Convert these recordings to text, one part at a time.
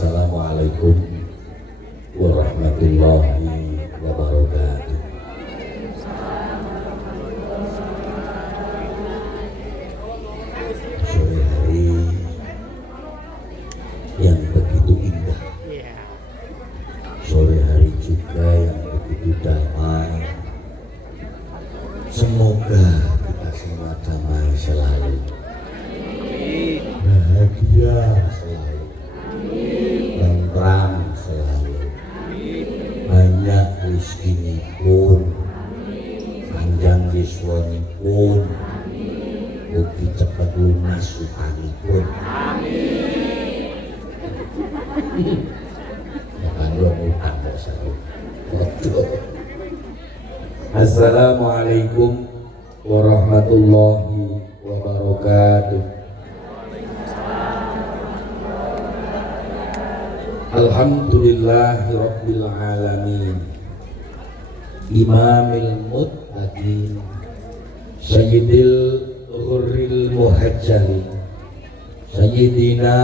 Assalamualaikum warahmatullahi wabarakatuh. Sore hari yang begitu indah, sore hari juga yang begitu damai. Semoga kita semua damai selalu, bahagia selalu, tentram selalu, banyak rezekinipun, panjang yuswanipun, mugi cepet lunas utangipun. Assalamualaikum warahmatullahi wabarakatuh. Alhamdulillahi rabbil alamin, imamil muttaqin, sayyidil ghurril muhajjalin, sayyidina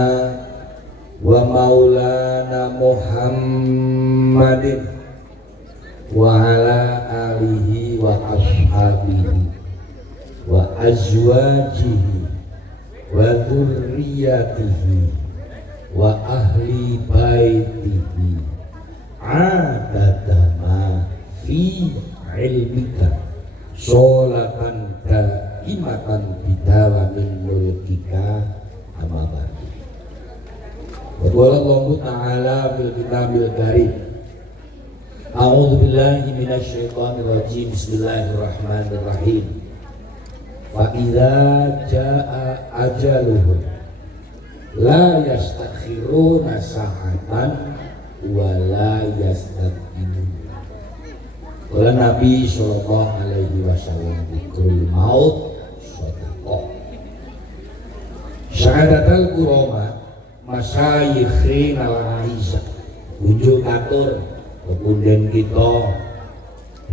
wa maulana Muhammadin wa ala alihi wa ashabihi wa azwajihi wa dzurriyyatihi wa ahli baitihi adadama fi ilmika sholatan daimatan bidawamin mulkika amma ba'du. Wa qala Allahu ta'ala fil kitabil karim, a'udzu billahi minasy syaithanir rajim, bismillahirrahmanirrahim. Fa idza jaa ajaluhum la yastakhiruna sa'atan wa la yastaqdimun. Qala Nabi sallallahu alaihi wasallam, bikrul maut shadaqah. Syahadatul qurama masyayikhin al-aizah, unjuk atur kepunden kita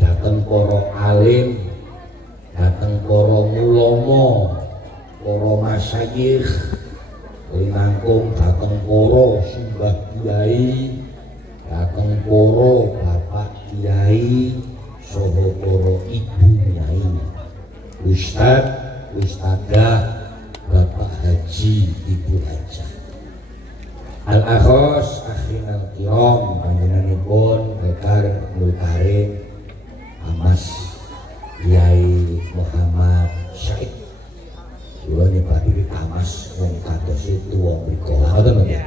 dateng para alim, dateng para ulama, para masyayikh, linangkung dateng para simbah kiai, dateng para bapak kiai, saha para ibu nyai, ustad, ustadzah, bapak haji, ibu hajah. Al-akhos akhinal kiram, panjenenganipun Bekar Mulkarim Mas Kiai Muhammad Syahid. Kula nyebati Mas wong kados itu wong mriko. Ngoten nggih.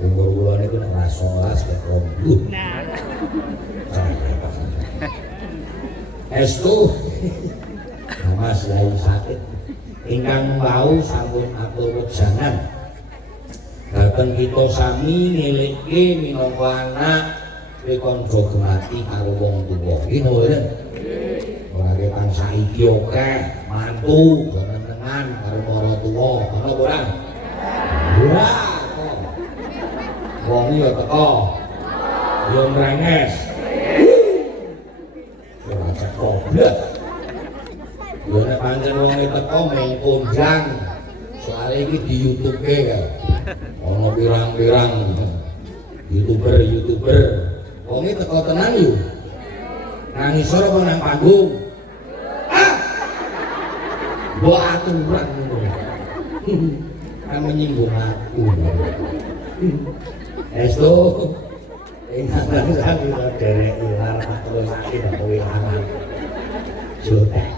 Umur kula niku nek 19 kek 20. Nah. Estu Mas Kiai Syahid ingkang wau sampun atur wejangan dateng kita sami nilike minangka anak pikanjo gemati karo wong tuwa. Iki mboten. Ora ketang saiki akeh mantu jenengan karo para tuwa, ana ora? Ora. Wong ya teko. Ya mrenges. Ora teko blas. Ya nek pancen wong teko meng kondang. Soale iki di YouTube-e ya. Ono pirang-pirang youtuber wonge teko tenan yo nang isor apa nang panggung mbok aturan ngono kan menyinggung aku esto ingkang sami derek ilar terusake kowe lanang jotek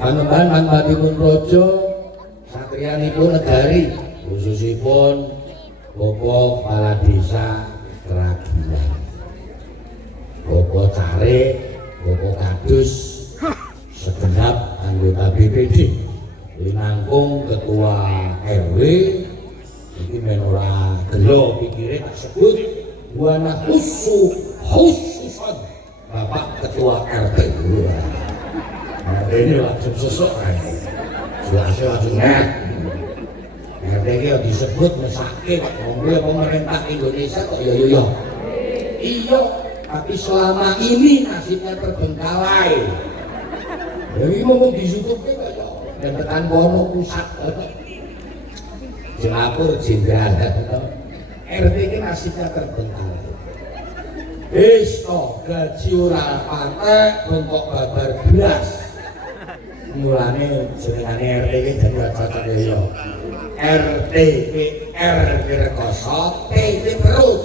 panembahan Manbatipun Raja satriyanipun negari, khususipun Bapak Kepala Desa Keragilan, Bapak Carik, Bapak Kadus, segenap anggota BPD, linangkung Ketua RW, iki men ora gelo pikire tak sebut wana khususan Bapak Ketua RT. Nah, ini langsung sesok jelasnya langsung RT ini disebut mesake ngomongnya pemerintah Indonesia kok iya tapi selama ini nasibnya terbengkalai. Jadi ngomong di YouTube kan dan tekan kono pusat jelapur jenderal. RT ini nasibnya terbengkalai. Isto gaji ora patek bengkok babar belas. Mulane jenengane RT iki dadi cocok ya. RT R rekoso T terus.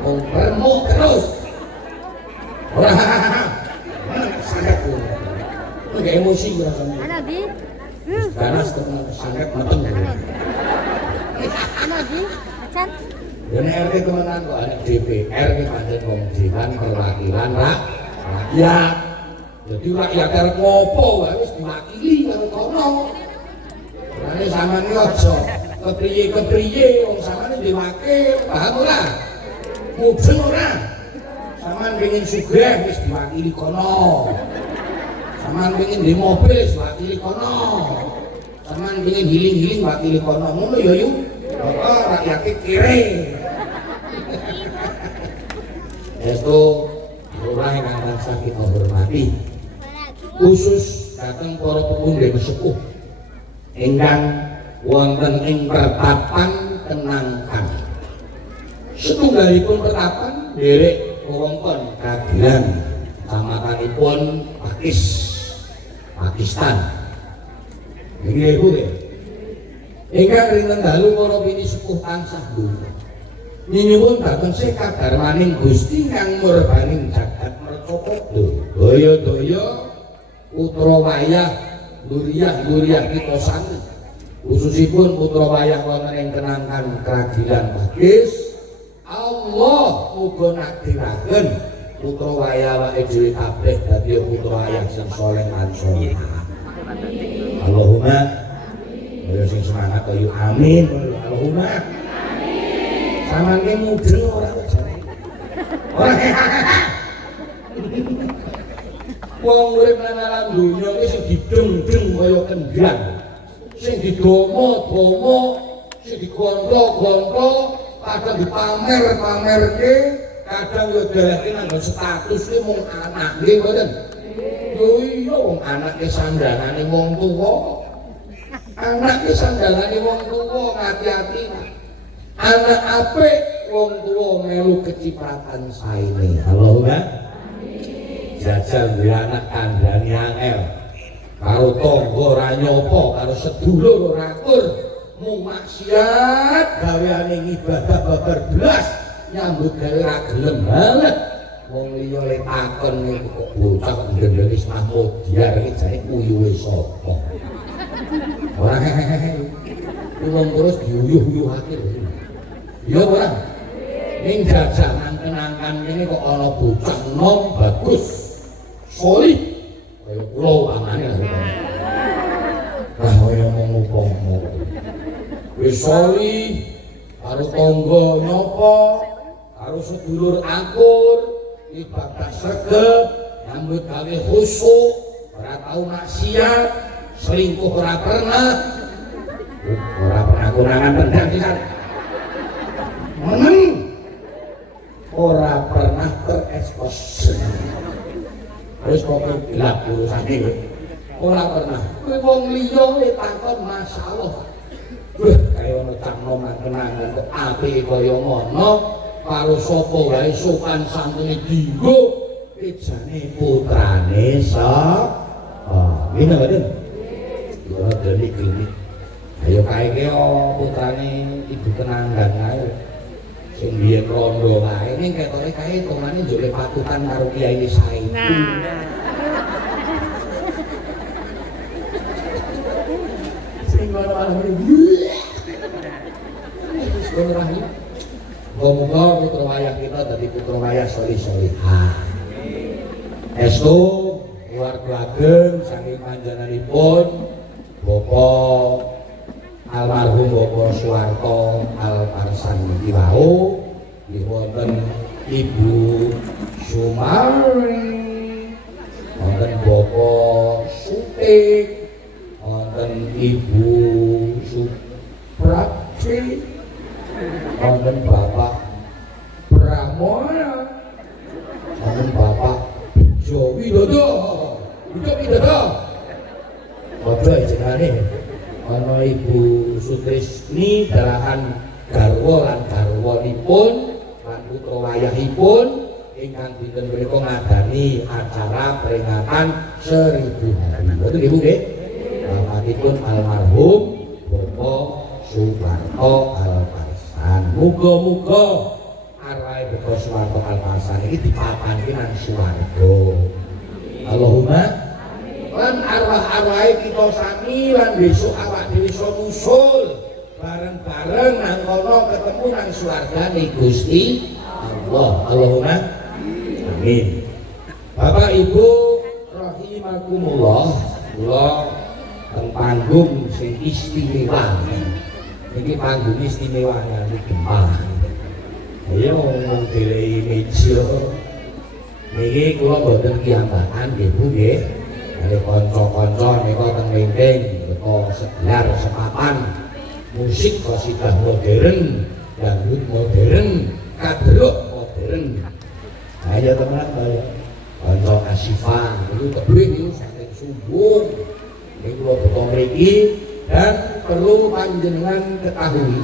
Wong permu terus. Ora. Sangat ku. Enggak emosi rasane. Ana Bi. Panas tenan sangat mateng. Ana Bi. Acan. Ya RT kemenangan kok anak DPR ki pancen wong dewan perwakilan rakyat. Jadi rakyat arep ngopo wae wis diwakili karo kono. Ora sampeyan aja kepriye-kepriye wong sampeyan diwakil, paham ora? Mudeng ora? Sampeyan pengin sugih wis diwakili kono. Sampeyan pengin di mobil wis diwakili kono. Sampeyan pengin healing-healing wakili kono. Ngono ya yu. Bapak rakyate kere. Itu lurah yang tansah kita hormati. Khusus datang para pemuda sepuh ingkang wonten ing pertapan Kenangkan. Setunggalipun pertapan derek wewengkon Kagilan, kecamatanipun Pakistan. Nggih Bu. Ingkang rinten dalu para pini sepuh tansah dunya. Nyuwun dhateng Sekar Darmaning Gusti kang murbaning jagat mercapada. Daya-daya putra wayah luriyah kita sami. Khususipun putra wayah wonten ing Kenangkan Krajilan Pakis. Allah muga nakdiraken putra wayah awake dhewe kabeh dadi putra wayah sing saleh lan sholihah. Allahumma amin. Sing semangat ayo amin. Allahumma sampeyan ki mudeng ora jane. Ora. Wong urip nang alam donya iki sing dideng-deng kaya kendhang. Sing didomo-domo, sing digonto-gonto, kadang dipamer-pamerke, kadang yo deleke nang status ki mung anak nggih mboten. Yo iya wong anake sandalane wong tuwa. Anake sandalane wong tuwa ngati-ati. Anak apik wong tuwa melu kecipratan saene. Allahumma jajal duwe anak kandhane angel. Karo tangga ora nyopo, karo sedulur ora akur. Mung maksiat gaweane ibadah babar blas nyambut gawe ra gelem banget. Wong liya le takon niku kok bocah ndendeli Mahmud Diar iki jane uyuhe sapa. Ora wong terus diuyuh-uyuhake. Ya ora. Ning jajal nang Kenangkan kene kok ana bocah nom bagus. Solih. Kaya kula amane lho. Lah kaya ngomong-ngomong. Wis solih karo tangga nyapa, karo sedulur akur, ibadah sregep, nyambut gawe khusyuk, ora tau maksiat, selingkuh ora pernah. Ora pernah kurangan pendang pisan. Ora pernah terekspos. Wis kok gelap urusane. Ora pernah. Kowe wong liya takon masalah. Kaya ana cah nom Kenangan kok apike kaya ngono, karo sapa wae sopan santune dienggo ejane putrane sapa. Ngene mboten? Ora dene iki. Ayo kae ki putrane Ibu Kenanggan ae. Sing biyen rondo wae ning ketoke kae tongane njole patutan karo Kiai Said. Sing ora Bismillahirrahmanirrahim. Moga putra wayah kita dadi putra wayah solih-solihah. Estu keluarga ageng saking panjenenganipun Bapak almarhum Bapak Suwarto Alparsan niki wau nggih wonten Ibu Sumari, wonten Bapak Sutik, wonten Ibu Suprati, wonten Bapak Pramono, wonten Bapak Widodo. Padha jenengane ana Ibu Sutrisni dalahan garwa lan garwanipun lan putra wayahipun ingkang dinten menika ngadani acara peringatan 1000 hari. Betul Ibu nggih? Bapakipun almarhum Bapak Suwarto Alparsan. Muga-muga arwahe Bapak Suwarto Alparsan iki dipapanke nang swarga. Allahumma lan arwah-arwahe kita sami lan besok awak dhewe iso musul bareng-bareng nang kono ketemu nang swargane Gusti Allah. Allahumma amin. Bapak Ibu rahimakumullah, kula teng panggung sing istimewa. Iki panggung istimewa nang Gempa. Ayo ngomong dhewe meja. Niki kula boten kiambatan nggih Bu nggih. Kali kanca-kanca nika teng Lengking beto segelar sepapan musik qasidah modern, dangdut modern, kadruk modern. Ayo teman kaya kanca Asifah niku tebih niku saking subuh. Niku kula beto mriki dan perlu panjenengan ketahui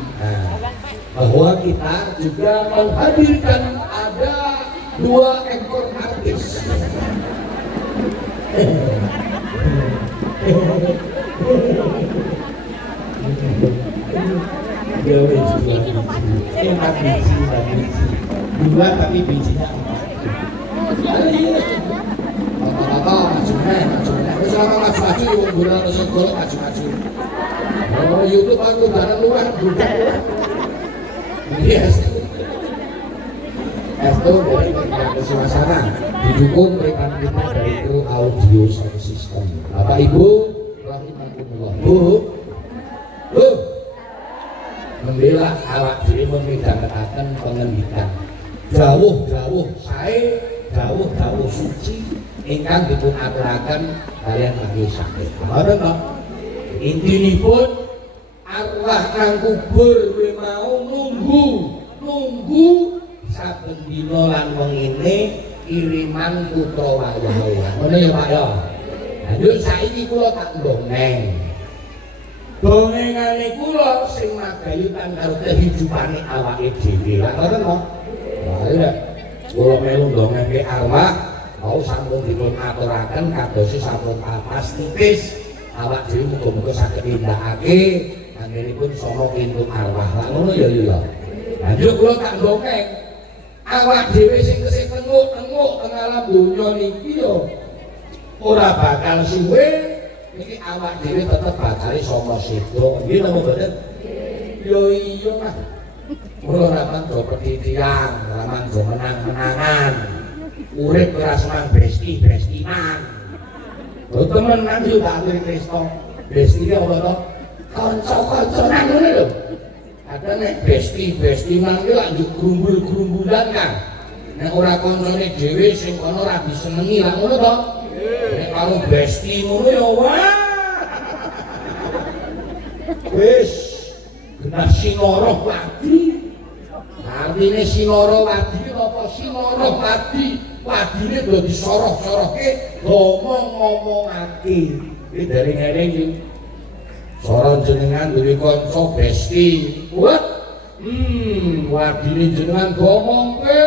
bahwa kita juga menghadirkan ada 2 ekor artis. Dua tapi bijinya 4. Rata-rata maju-maju bulan sekolah maju-maju. Kalau YouTube aku barang luar bukan. Yes. Itu dari suasana didukung rekan kita dari kru audio sound system. Bapak Ibu rahimakumullah. Bu membela awak dhewe memidhangaken pengendikan dawuh-dawuh sae, dawuh-dawuh suci ingkang dipun aturaken kalian bagi sakit. Mboten to? Intinipun arwah nang kubur kuwi mau nunggu saben dina lan wengine kiriman putra wayahe. Ngono ya Pak ya. Lanjut saiki kula tak ndongeng. Dongengane kula sing magayutan karo kehidupane awake dhewe. Lah ngoten to? Lah iya. Kula melu ndongengke arwah mau sampun dipun aturaken kados sampun papas tipis awak dhewe muga-muga saged nindakake anggenipun sama pintu arwah. Lah ngono ya ya. Lanjut kula tak ndongeng. Awak dhewe sing tesih tenguk-tenguk teng alam donya niki yo ora bakal suwe niki awak dhewe tetep bakal soma sedo. Nggih napa mboten? Yo iya Mas. Kula ora manggo petitian, ora manggo menang-menangan. Urip ora senang besti-bestinan. Lho temenan yo tak aturi Kristo. Besti apa to? Kanca-kancanan ngono lho. Ada nek besti mangke lak njuk grumbul-grumbulan kan. Nek ora kancane dhewe sing kono ora disenengi lak ngono to. Nek karo besti ngono ya wah. Wis genah sinara wadi. Artine sinara wadi apa sinara wadi? Wadine do disoroh-sorohke ngomong-ngomongake. Iki dari ngene iki. Sora jenengan duwe kanca besti. Wah. Wadine jenengan ngomongke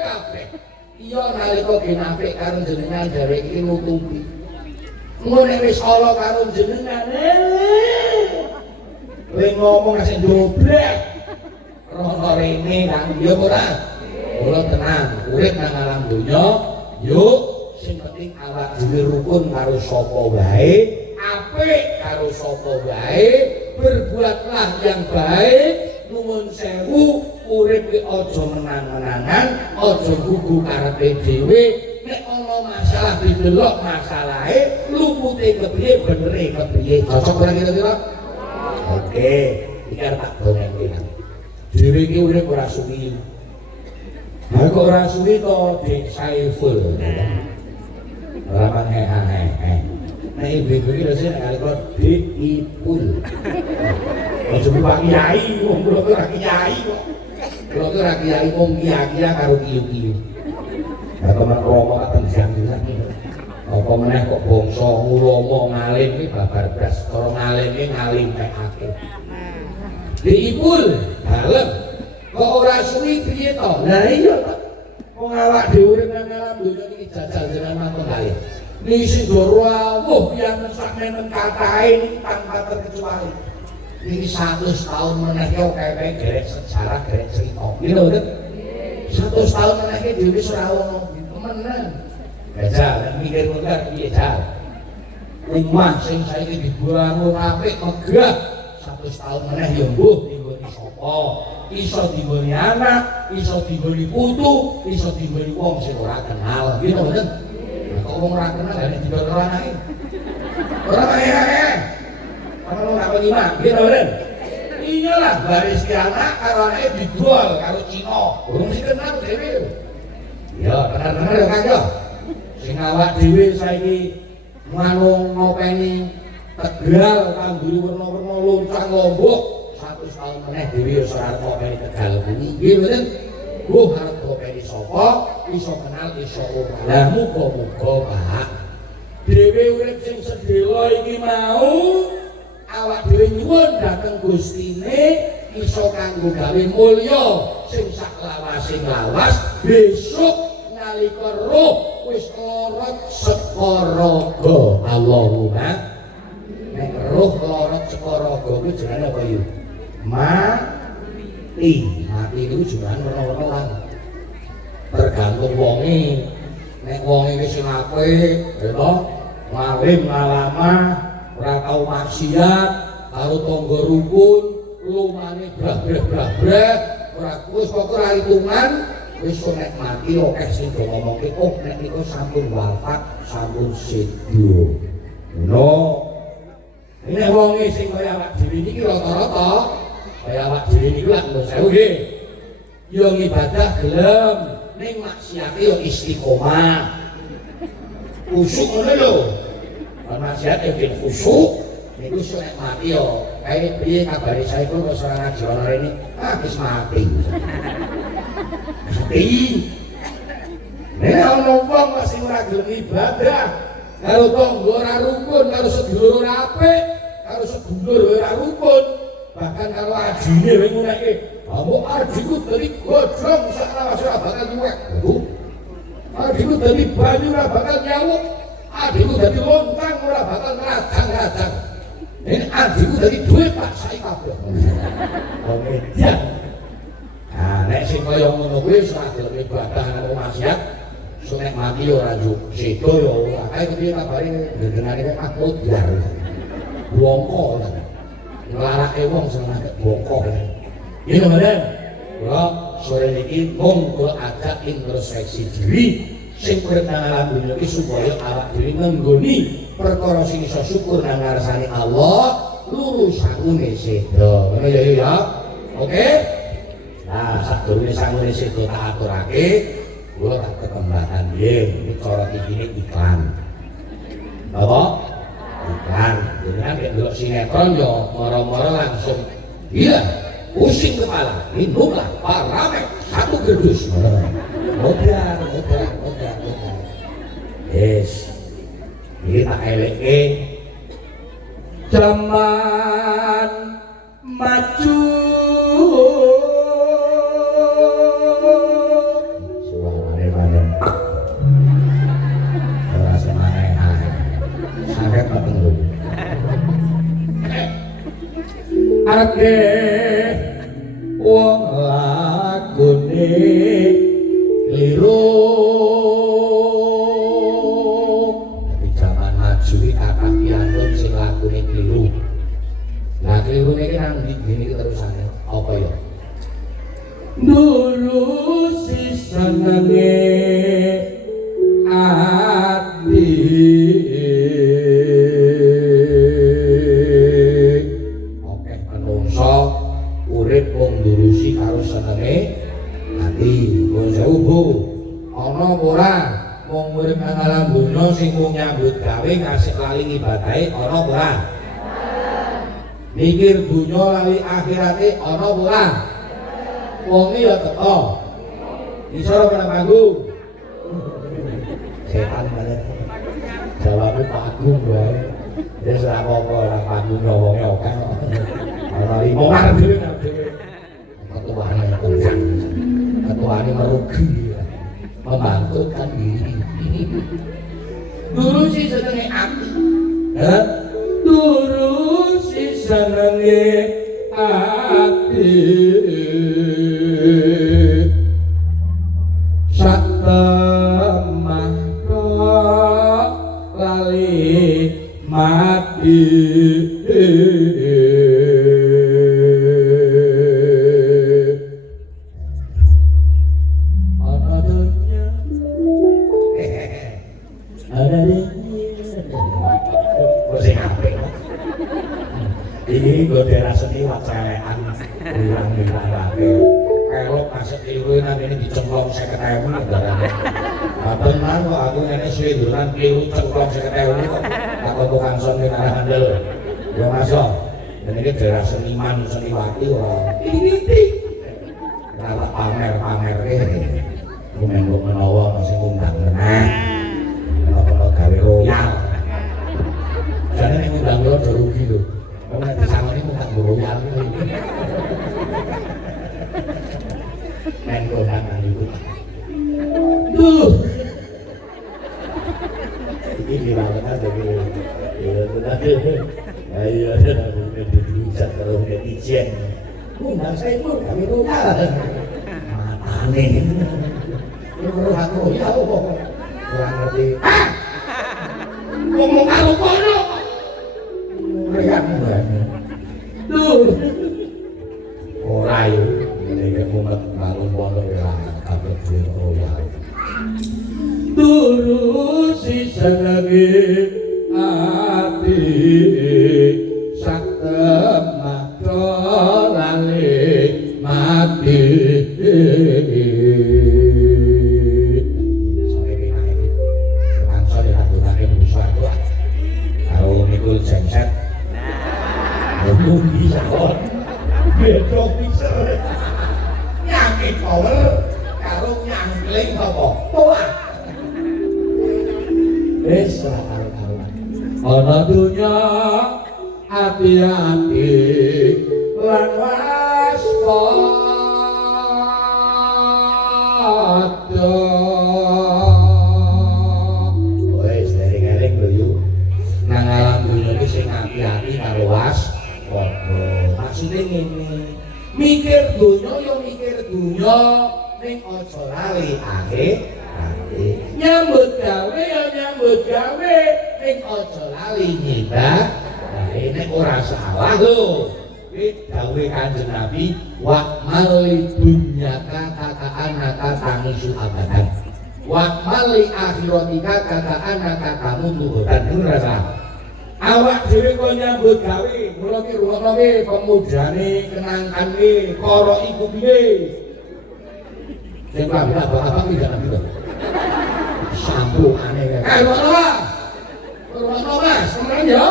kabeh. Iya nalika genapik karo jenengan dhewe iki nutupi. Ngono wis ala karo jenengan. Kowe ngomong asik doblek. Rono rene nang yo ora. Kula tenang, urip nang alam donya, yuk sing penting awak dhewe rukun karo sapa wae. Apik karo sapa wae, berbuatlah yang baik, nuwun sewu, urip ki aja menang-menangan, aja gugu karepe dhewe. Nek ana masalah didelok masalahe, lupute kepriye benere kepriye. Cocok ora kira-kira? Oke, iki arep tak dongeng. Dhewe iki urip ora suwi. Lah kok ora suwi to Dik Saiful. Ora maneh-maneh. Nek ibu-ibu iki lho sing karo Ipul. Aja Pak Kiai, wong kula ora kiai kok. Kula ora kiai wong kiai karo kiyu-kiyu. Lah temen romo katen jam. Apa meneh kok bangsa ulama ngalim iki babar blas, cara ngalim iki ngalimekake. Diipul dalem kok ora suwi piye to? Lah iya to. Wong awak dhewe urip nang alam donya iki jajal jenengan mantun kali. Nisi rawuh yang sakmenen katahe niki tanpa terkecuali. Niki 100 tahun meneh yo kayak gerek sejarah, gerek cerita. Iki lho, 100 tahun meneh iki dhewe ora ono temenan. Jajal mikir ngono piye jajal. Omah sing saiki dibangun apik megah 100 tahun meneh yo mbuh dinggoni sapa? Iso dinggoni anak, iso dinggoni putu, iso dinggoni wong sing ora kenal. Gitu mboten? Kok wong ora kenal lha didol anake. Ora kaya. Kalau ora penyimak, gitu mboten? Iyalah baris ki anak karo anake didol karo Cina. Urung dikenal dhewe. Ya, bener-bener ya Kang yo. Sing awak dhewe saiki manung ngopeni Tegal tangguri werna-werna loncang Lombok 100 tahun meneh dhewe wis ora arep ngopeni Tegal kuwi nggih mboten. Arep ngopeni sapa iso kenal iso ora. Lah muga-muga Pak dhewe urip sing sedhela iki mau awak dhewe nyuwun dhateng Gustine iso kanggo gawe mulya sing sak lawasing lawas besok nalika roh wis lorot sekaraga. Allahumma nek roh lorot sekaraga kuwi jenenge apa yo? Mati itu jenenge werna-werna orang. Tergantung wonge. Nek wonge wis apik, ya to, ngalim ngalama, ora tau maksiat, karo tangga rukun, lumane brah-brah, ora wis kok ora hitungan, wis nek mati akeh sing do ngomongke, oh nek niku sampun wafat, sampun sedo. Ngono. Nek wonge sing kaya awak dhewe niki rata-rata kaya awak dhewe niku lak lho sewu nggih. Yo ngibadah gelem, ning maksiate yo istiqomah. Khusyuk ngono lho. Lan maksiat yo khusyuk. Niku nek mati yo kae piye kabare saiki kok ora ngaji ana rene? Ah wis mati. Mati. Nek ana wong sing ora gelem ibadah, karo tangga ora rukun, karo sedulur ora apik, karo sedulur ora rukun, bahkan karo ajine wae nguneke, "Ambo ajiku dadi godhong sak lawas ora bakal nyuwek." Ajiku dadi banyu ora bakal nyawuk. Ajiku dadi lontang ora bakal ngrajang-rajang. Nek ajiku dadi dhuwit tak saiki kabeh. Wong edan. Ah nek sing kaya ngono kuwi wis ora gelem ibadah karo maksiat. Nek mati ora njuk sedo ya ora kae kepiye kabare ndenengane kok makmud jar. Bongko kan. Nglarake wong seneng bongko. Iki mboten. Kula sore niki mung kula ajak introspeksi diri sing urip nang alam dunya iki supaya awak dhewe ngenggoni perkara sing iso syukur nang ngarsane Allah lurus sangune sedo. Ngono ya ya. Oke? Nah, sadurunge sangune sedo tak aturake kula tak kekembangkan nggih, iki cara tikine iklan. Apa? Iklan. Jenengan nek delok sinetron yo moro-moro langsung iya, pusing kepala. Minumlah Paramek 1 gerdus. Modar. Yes. Iki tak eleke zaman maju. Akeh wong lakune kliru. Tapi zaman maju iki kathah piantun sing lakune kliru. Lah klirune iki nang ndi terusane? Apa ya? Nurusi senenge ati. Urip wong ndurusi karo senenge ati. Wong sewu ana apa ora wong urip nang alam donya sing mung nyambut gawe ngasih lali ibadahe ana apa ora? Mikir donya lali akhirate ana apa ora? Wonge ya teko. Iso ora panggung. Setan banget. Jawabnya Pak Agung wae. Wis ora apa-apa ora panggung wonge oke kok. Ana limo arep dhewe ketuane tenan. Ketuane merugi. Membangkrutkan diri. Guru si senenge ati. Hah? Guru si senenge ati. Satemah lali mati. Ini gue daerah seni wacelean hilang lagi elok kasih keliru nanti ini dicemplong saya ketemu benar kok aku ini seliduran keliru cemplong saya ketemu kok aku tukang son kita handel ya masuk dan ini daerah seniman seniwati ini kalau pamer gue menawa masih undang menang kalau gawe royal jadi ini undang lo udah rugi tuh kamu nanti sama ini minta royal main kondangan itu tuh ini dirawat aja gitu ayo bisa kalau netizen undang saya pun kami royal matane orang royal kurang ngerti ngomong karo kono rekan tuh ora yo nek mumet karo kono ora kabeh duwe royal turu si senenge ati satemah lali mati Genset bisa kok beda pixel nyangkit power karo nyangkling apa toa wis karo-karoan ana dunya ati-ati lan waspada wis eling-eling lho yuk nang alam dunya iki sing ati-ati karo waspada maksude ngene mikir dunya yo mikir dunya ning aja lali akhirate nyambut gawe yo nyambut gawe ning aja lali nyimbah nek ora salah lho iki dawuhe Kanjeng Nabi wa mali dunya kata anaka tangisu abadan wa mali akhiratika kata anaka kamu tuhutan nurasa awak dhewe kok nyambut gawe mula ki rumakno ki pemujane kenangkan ki karo iku piye sing kabeh apa-apa iki gak ngerti to sampungane kae rumakno Mas tenan ya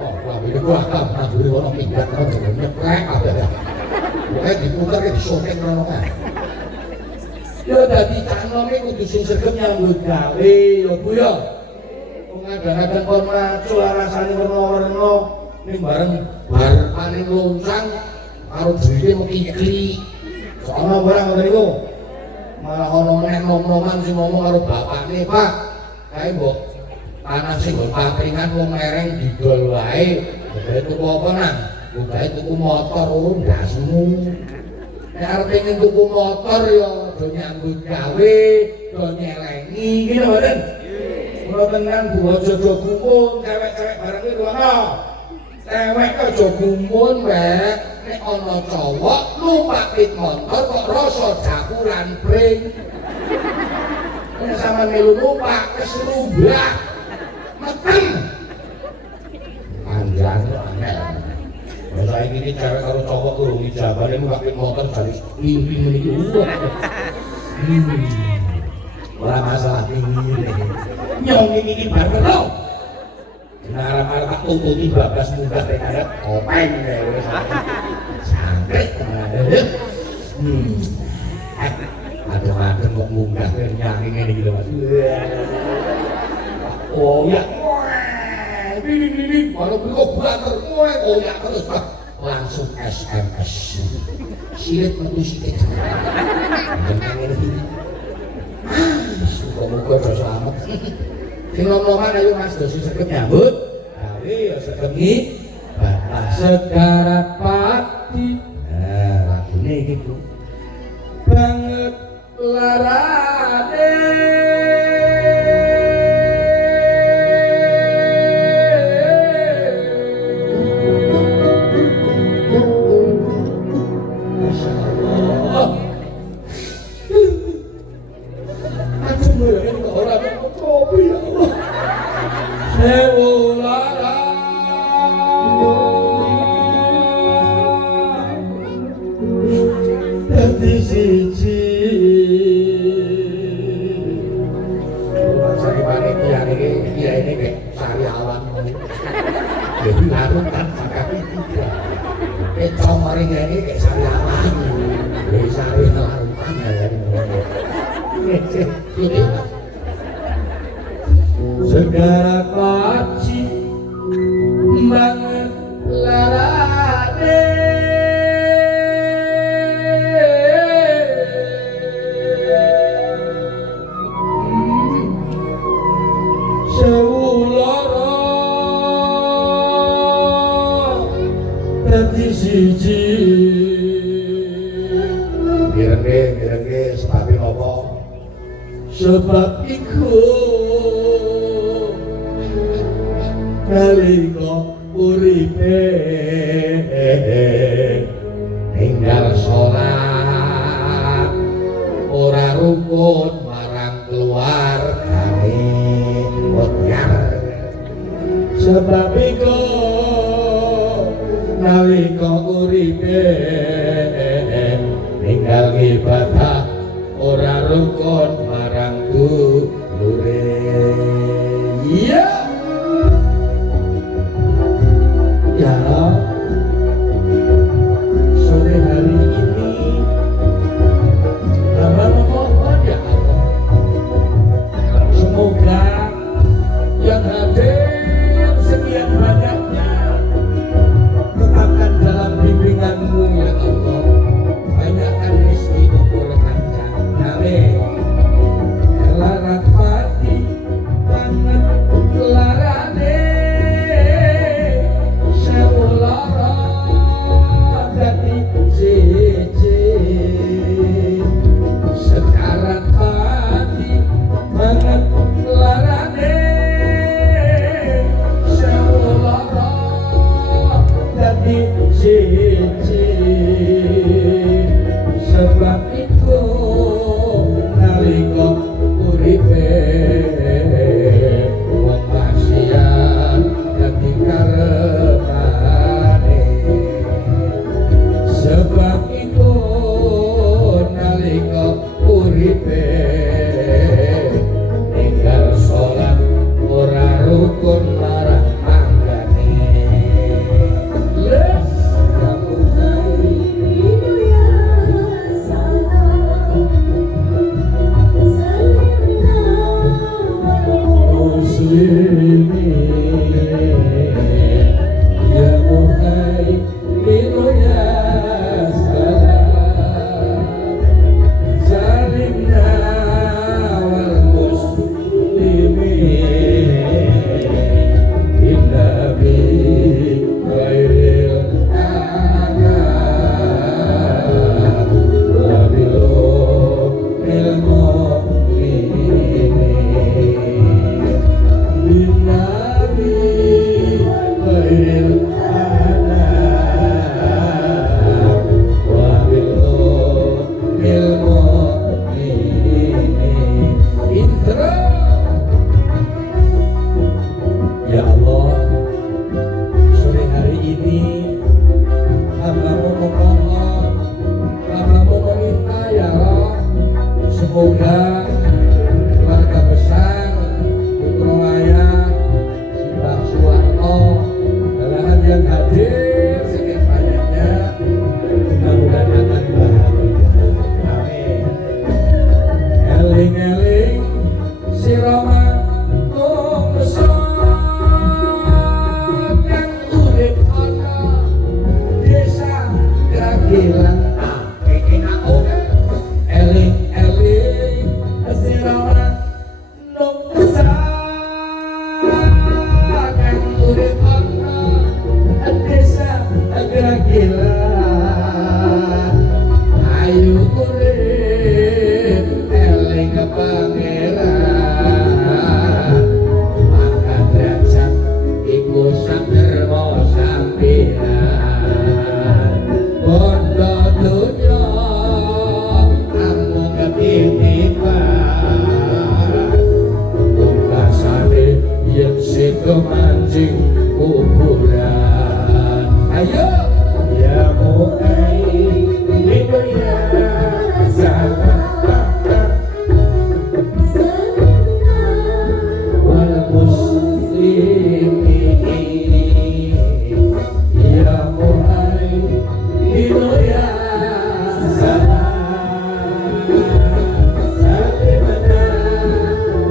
oh wae iki gua tak ngaburi ono pinggat karo nyeprek kabeh pokoke diputer ki disotek ngono kae ya dadi canome kudu sing sregep nyambut gawe ya Bu ya kadang-kadang kon maco rasane werna-werna ning bareng bar paling loncang karo dhewe mekikli sono barang ngoten niku malah ana meneh nom-noman sing ngomong karo bapakne Pak kae mbok tanah sing nggon papringan wong mereng didol wae gawe tuku apa nang gawe tuku motor ndasmu nek arep pengen tuku motor ya do nyambut gawe do nyelengi iki mboten kula tenan Bu aja do gumun cewek-cewek bareng iki ruwono cewek aja gumun wae nek ana cowok numpak pit motor kok rasa dakuran bring nek sampean melu numpak wis rumbak metem anjane aneh ora iki cewek karo cowok kurung ijabane numpak pit motor dari tinggi meniki ora masalah tinggi nyong iki bareng lho arep-arep tak tututi bablas munggah nek arep openg wis sangkret aduh kok munggah nyanyi ngene iki lho Mas koyak bimbing kalau beli kok banter koyak terus langsung SMS silet metu silet jangan ini muka-muka udah selamat sing nom-noman ayo mas dosi seket nyambut gawe ya seket nih bapak segara pati nah lagunya gitu banget larane Masya Allah aduh ini kok orang yang kopi ya Allah sewu lara dadi siji rumah panitia ini ya ini kayak sariawan jadi larut kan sakit tiga kayak comaring ini kayak sariawan jadi sariawan ya ini segara paci banget larane sewulara dadi siji direnge sebab apa sebab iku nalika uripe tinggal sholat ora rukun marang keluargane mutiar sebab iku nalika uripe tinggal ibadah ora rukun marang dulure iya ya sore hari ini hamba memohon ya Allah semoga yang hadir sekian banyaknya tetapkan dalam bimbingan-Mu ya Allah banyakkan rezeki umur panjang amin. kuburan. Ayo ya mu'min ya wal muslimin ya mu'min ya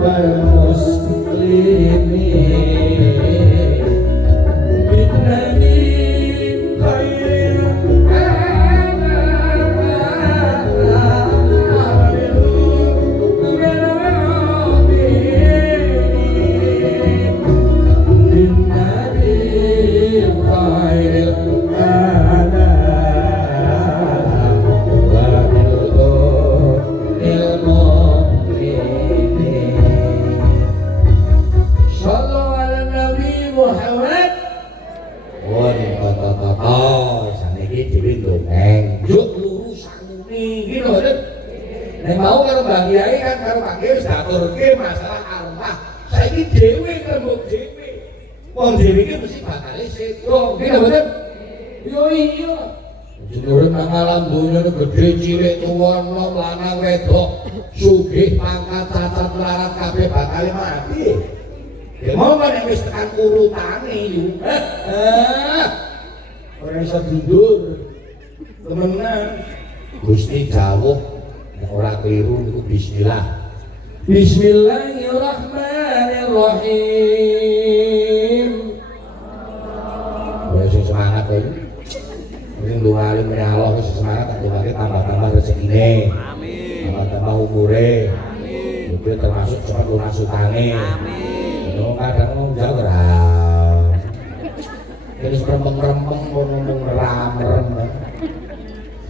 wal muslimin mau kalau Mbak Kiai kan kalau Pak Kiai sudah turke masalah arwah. Saiki dhewe rembug dhewe. Wong dhewe iki mesti bakal sedo. Nggih mboten? Yo iya. Jenenge nang alam dunya gede cilik tuwa enom lanang wedok sugih pangkat cacat larat kabeh bakal mati. Ya mau kan wis tekan urutane yo. Ora iso mundur. Temenan. Gusti dawuh ora keliru niku bismillah. Bismillahirrahmanirrahim. Wis semangat kowe. Ning doa alim Allah wis semangat tak diwake tambah-tambah rezekine. Amin. Tambah-tambah umure. Amin. Itu termasuk cepat lunas utange. Amin. Ono kadang wong Jawa ora. Terus rempeng-rempeng ngomong merem.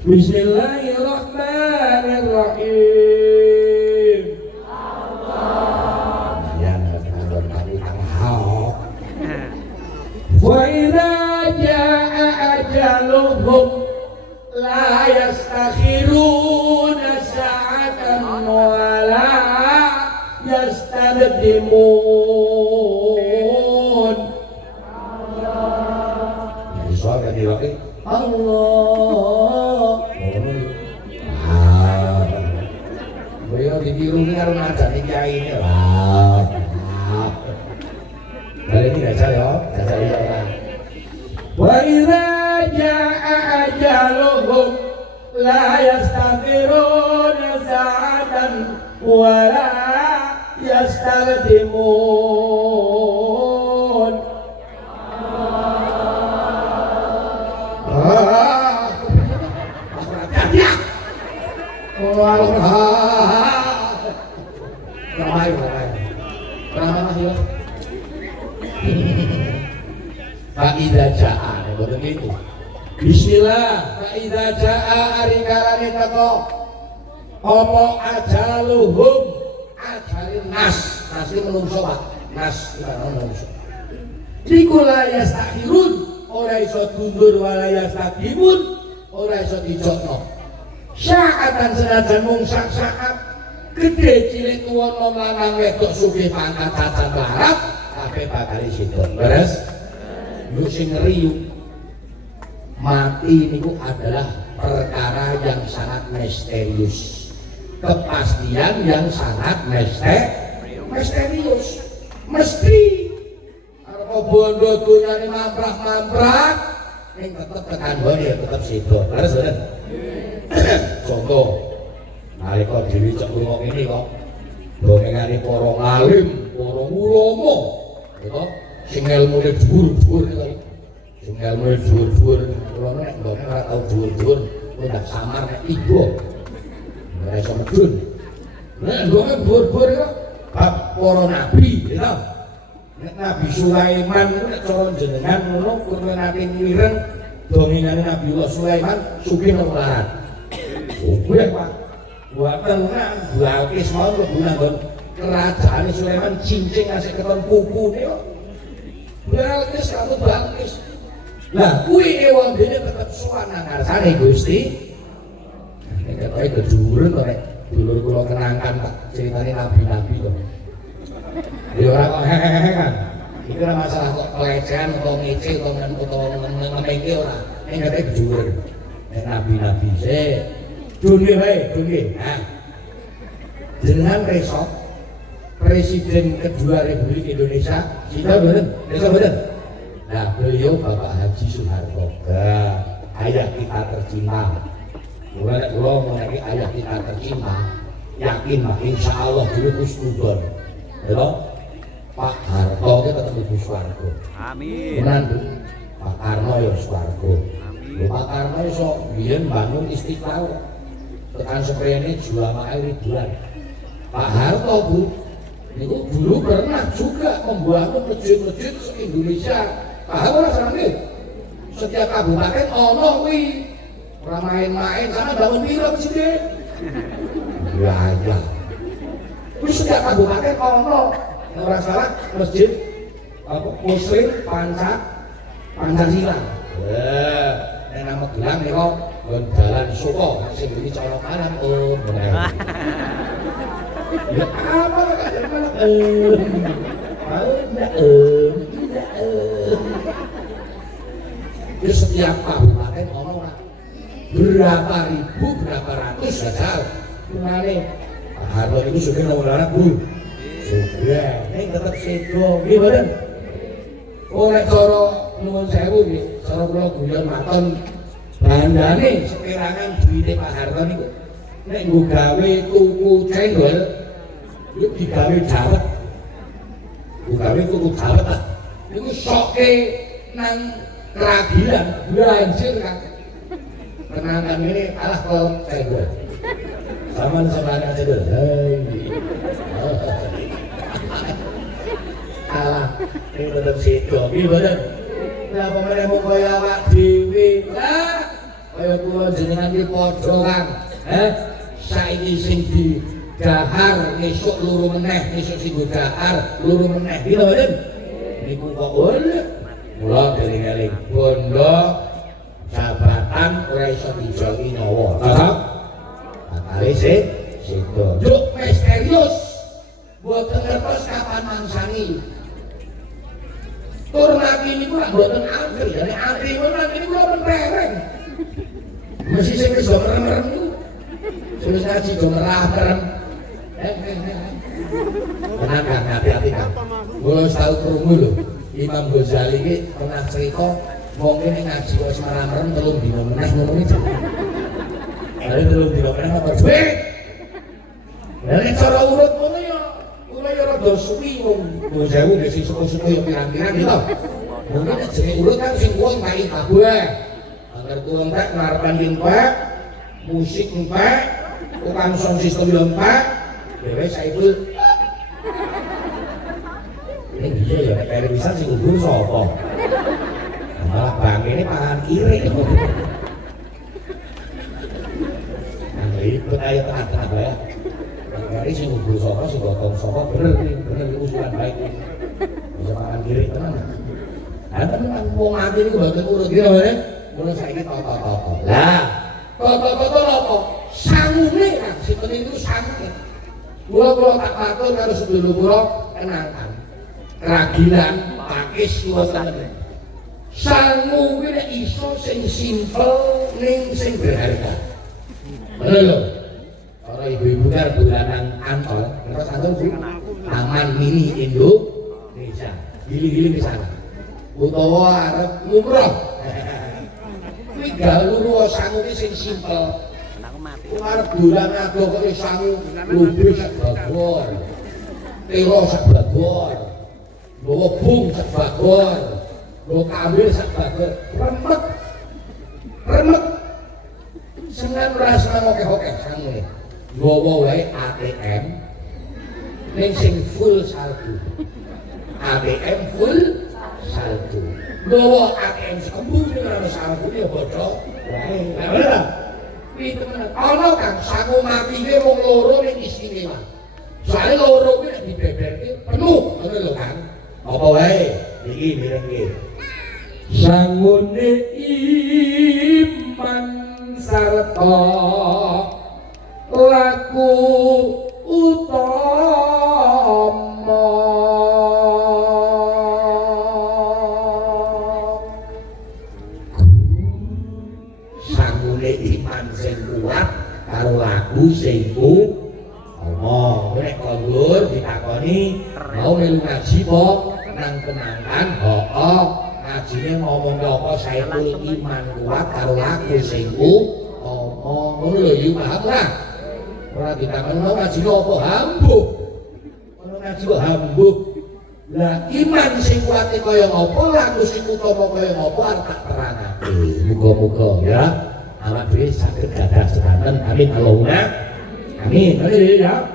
Bismillahirrahmanirrahim. Allah. Yang ngandon kamu hao. Wa idza jaa ajaluhum la yastakhiruna sa'atan wa la yastaqdimun. Allah. Ini soal kan diwakil Allah. Beliau ditiru karo ngajak kiai ini lah. Balik ini aja ya, aja ya. Wa idza jaa ajaluhum la yastaghfiruna sa'atan wa la yastaqdimun. Fa'idha ja'a boten itu. Bismillah. Fa'idha ja'a ari kalane teko apa ajaluhum ajalin nas iki menungso Pak. Nas iki menungso. Iku la yastakhirun ora iso dundur wala yastaqimun ora iso dijokno. Sa'atan senajan mung sak saat gede cilik tuwa nom lanang wedok sugih pangkat cacat larat kabeh bakal sidon. Beres? Lu sing ngeri mati niku adalah perkara yang sangat misterius. Kepastian yang sangat misterius. Mesti arep bondo dunyane mamprak-mamprak ning tetep tekan gone ya tetep sidon. Beres bener? Contoh nalika dhewe cek lunga kene kok dongengane para ngalim, para ulama gitu sing ilmune dhuwur-dhuwur iki sing ilmune dhuwur-dhuwur kula nek mbok ora tau dhuwur-dhuwur kowe ndak samar nek iba ora iso medun nek ndonge dhuwur-dhuwur kok bab para nabi gitu nek Nabi Sulaiman nek cara jenengan ngono kowe nate mireng dongengane Nabiullah Sulaiman sugih nang larat sugih Pak buat tenang, buat kisah menggunakan kerajaan Sulaiman cincin ngasih keton kuku nih kok Balkis kamu Balkis lah kui wong dene tetep sowan nang ngarsane Gusti nek kaya keduren kok nek dulur kula kenangkan Pak ceritane nabi-nabi kok ya ora kok hehehe kan Iki ora masalah kok pelecehan atau ngece atau ngemengke ora. Nek kate jujur. Nek nabi-nabi se dunia wae, dunia. Nah. Dengan reso Presiden kedua Republik Indonesia, kita bener, reso bener. Nah, beliau Bapak Haji Soeharto. Ayah kita tercinta. Kalau mengenai ayah kita tercinta, yakin mah insya Allah dulu kusnudon. Pak Harto kita ketemu di Swargo. Amin. Benar Bu. Pak Karno ya Swargo. Pak Karno so biyen bangun Istiqlal. Tekan seprene jamaah ribuan. Pak Harto Bu, itu dulu pernah juga membangun masjid-masjid se-Indonesia. Paham ora sarane? Setiap kabupaten ono kuwi. Ora main-main sama bangun piro masjid. Ya aja. Kuwi setiap kabupaten ono. Ora salah masjid apa Muslim Pancasila. Nek nang Magelang niku dalan Soko sing iki cara kanan bener. Ya apa kok mau enggak setiap kabupaten ono ora berapa ribu berapa ratus saja menane Pak Harto itu sudah nomor anak Bu sudah ini tetap sedo gimana oleh cara nuwun sewu nggih cara kula guyon maton bandane sepirangan duwite Pak Harto niku nek nggo gawe tuku cendol yo digawe dawet gawe tuku dawet ta niku soke nang keragilan banjir kan kenangan ini kalah kalau cendol sama anak cendol kalah ini tetap sido gimana nah pemenang mau kaya awak dewi lah kaya kula jenengan ki padha kan saiki sing di dahar esuk luru meneh esuk sing dahar luru meneh iki lho mboten niku kok oleh mula eling-eling bondo jabatan ora iso dijoki nyawa tetep bakale sedo juk misterius mboten ngertos kapan mangsani tur nabi niku lak mboten antri jane antri menawi niku kula mentereng mesti sing wis merem-merem niku terus ngaji do merem tenang kan hati-hati kan kula tau krungu lho Imam Ghazali iki pernah cerita wong ini ngaji kok merem-merem telung dina meneh ngono iki lha telung dina meneh apa duit lha cara urut ngono ya kula ya rada suwi wong sewu wis suku-suku ya pirang-pirang gitu mungkin nek jenenge urut kan sing wong tak kabeh agar kula entek ngarepan entek musik entek tukang sound system yo entek dhewe saiki ini iya ya nek bisa sing ngubur sapa malah bang ini pangan kiri nah ribet ayo tengah-tengah ya dari sing ngubur sapa sing gotong sapa bener usulan baik bisa pangan kiri tenan nah tenan wong mati niku mboten urut gitu ya mulai saiki toto lah toto apa sangune kan sinten niku sange kula tak matur karo sedulur kula kenangan keragilan pakis wonten sangu kuwi nek iso sing simpel ning sing berharga bener lho cara ibu-ibu kan bulanan antol terus antol Bu Taman Mini Indonesia giling-giling di sana utawa arep umroh kuwi galu sangu ki sing simpel arep bulan ado kok sangu luber sak bagor tero sak bagor bawa bung sak bagor bawa kambil sak bagor remet seneng rasa ngokeh-ngokeh sangu bawa wae ATM ning sing full saldo ATM full saldo bawa ATM sekembung ning ora saldo ya bodho wae lha itu bener ana kan sangu mati ki wong loro ning istimewa soalnya loro kuwi nek dibeberke penuh ngono lho kan apa wae iki mireng iki sangune iman sarta laku utama iman sing kuat karo lagu sing omong. Nek kondur ditakoni mau melu ngaji po nang kenangan ngajine ngomong apa Saiful iman kuat karo lagu sing omong. Ngono lho iki paham ora? Ora ditakoni mau ngaji apa hambuh. Ono ngaji kok hambuh. Lah iman sing kuwate kaya ngapa, lagu sing utama kaya ngapa arep tak terangake. Muga-muga ya awak dhewe saged gadah sedanten. Amin Allahumma amin. Amin ya.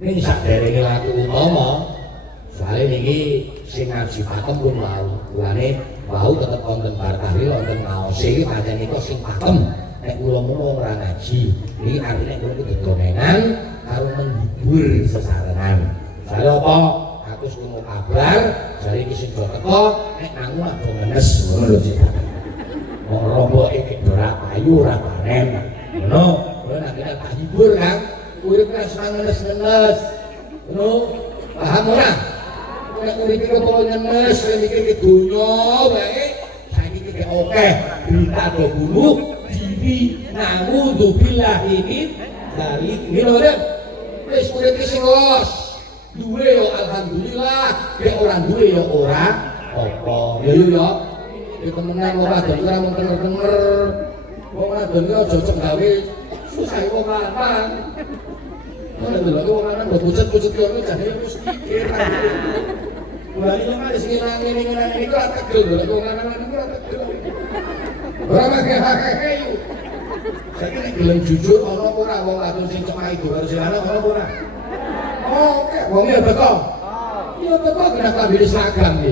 Ning saderenge lagu utama, soalé niki sing ngaji pakem pun wau. Mulane wau tetep wonten bar tahlil wonten ngaose iki pancen niku sing pakem. Nek kula menawa ora ngaji, iki artine kula kudu donengan karo menghibur sesarengan. Soale apa? Aku krungu kabar jare iki sing do teko nek nang omah do ngenes ngono lho Cik. Wong romboke iki ora payu ora panen. Ngono, kowe nek tak hibur kan, urip kan seneng ngenes-ngenes. Ngono, paham ora? Nek urip iki kok ngenes, mikir iki donya wae. Saiki iki akeh berita do bunuh diri naudzubillah ini dari ngene. Wis urip sing los. Duwe yo alhamdulillah, nek ora duwe yo ora apa. Ya yo yo. Iki temenan ora ora mung denger-denger. Wong wadon iki aja cocok gawe susah wong lanang. Ora delok wong lanang mbok pucet-pucet yo jane wis pikir. Mulane yo kan sing ngene iki ora tegel delok wong lanang ora tegel. Ora make-make yo. Saiki nek gelem jujur ana ora wong wadon sing cemah ibu karo sing lanang ana ora? Oke, wongnya teko. Iya teko kena klambi seragam iki.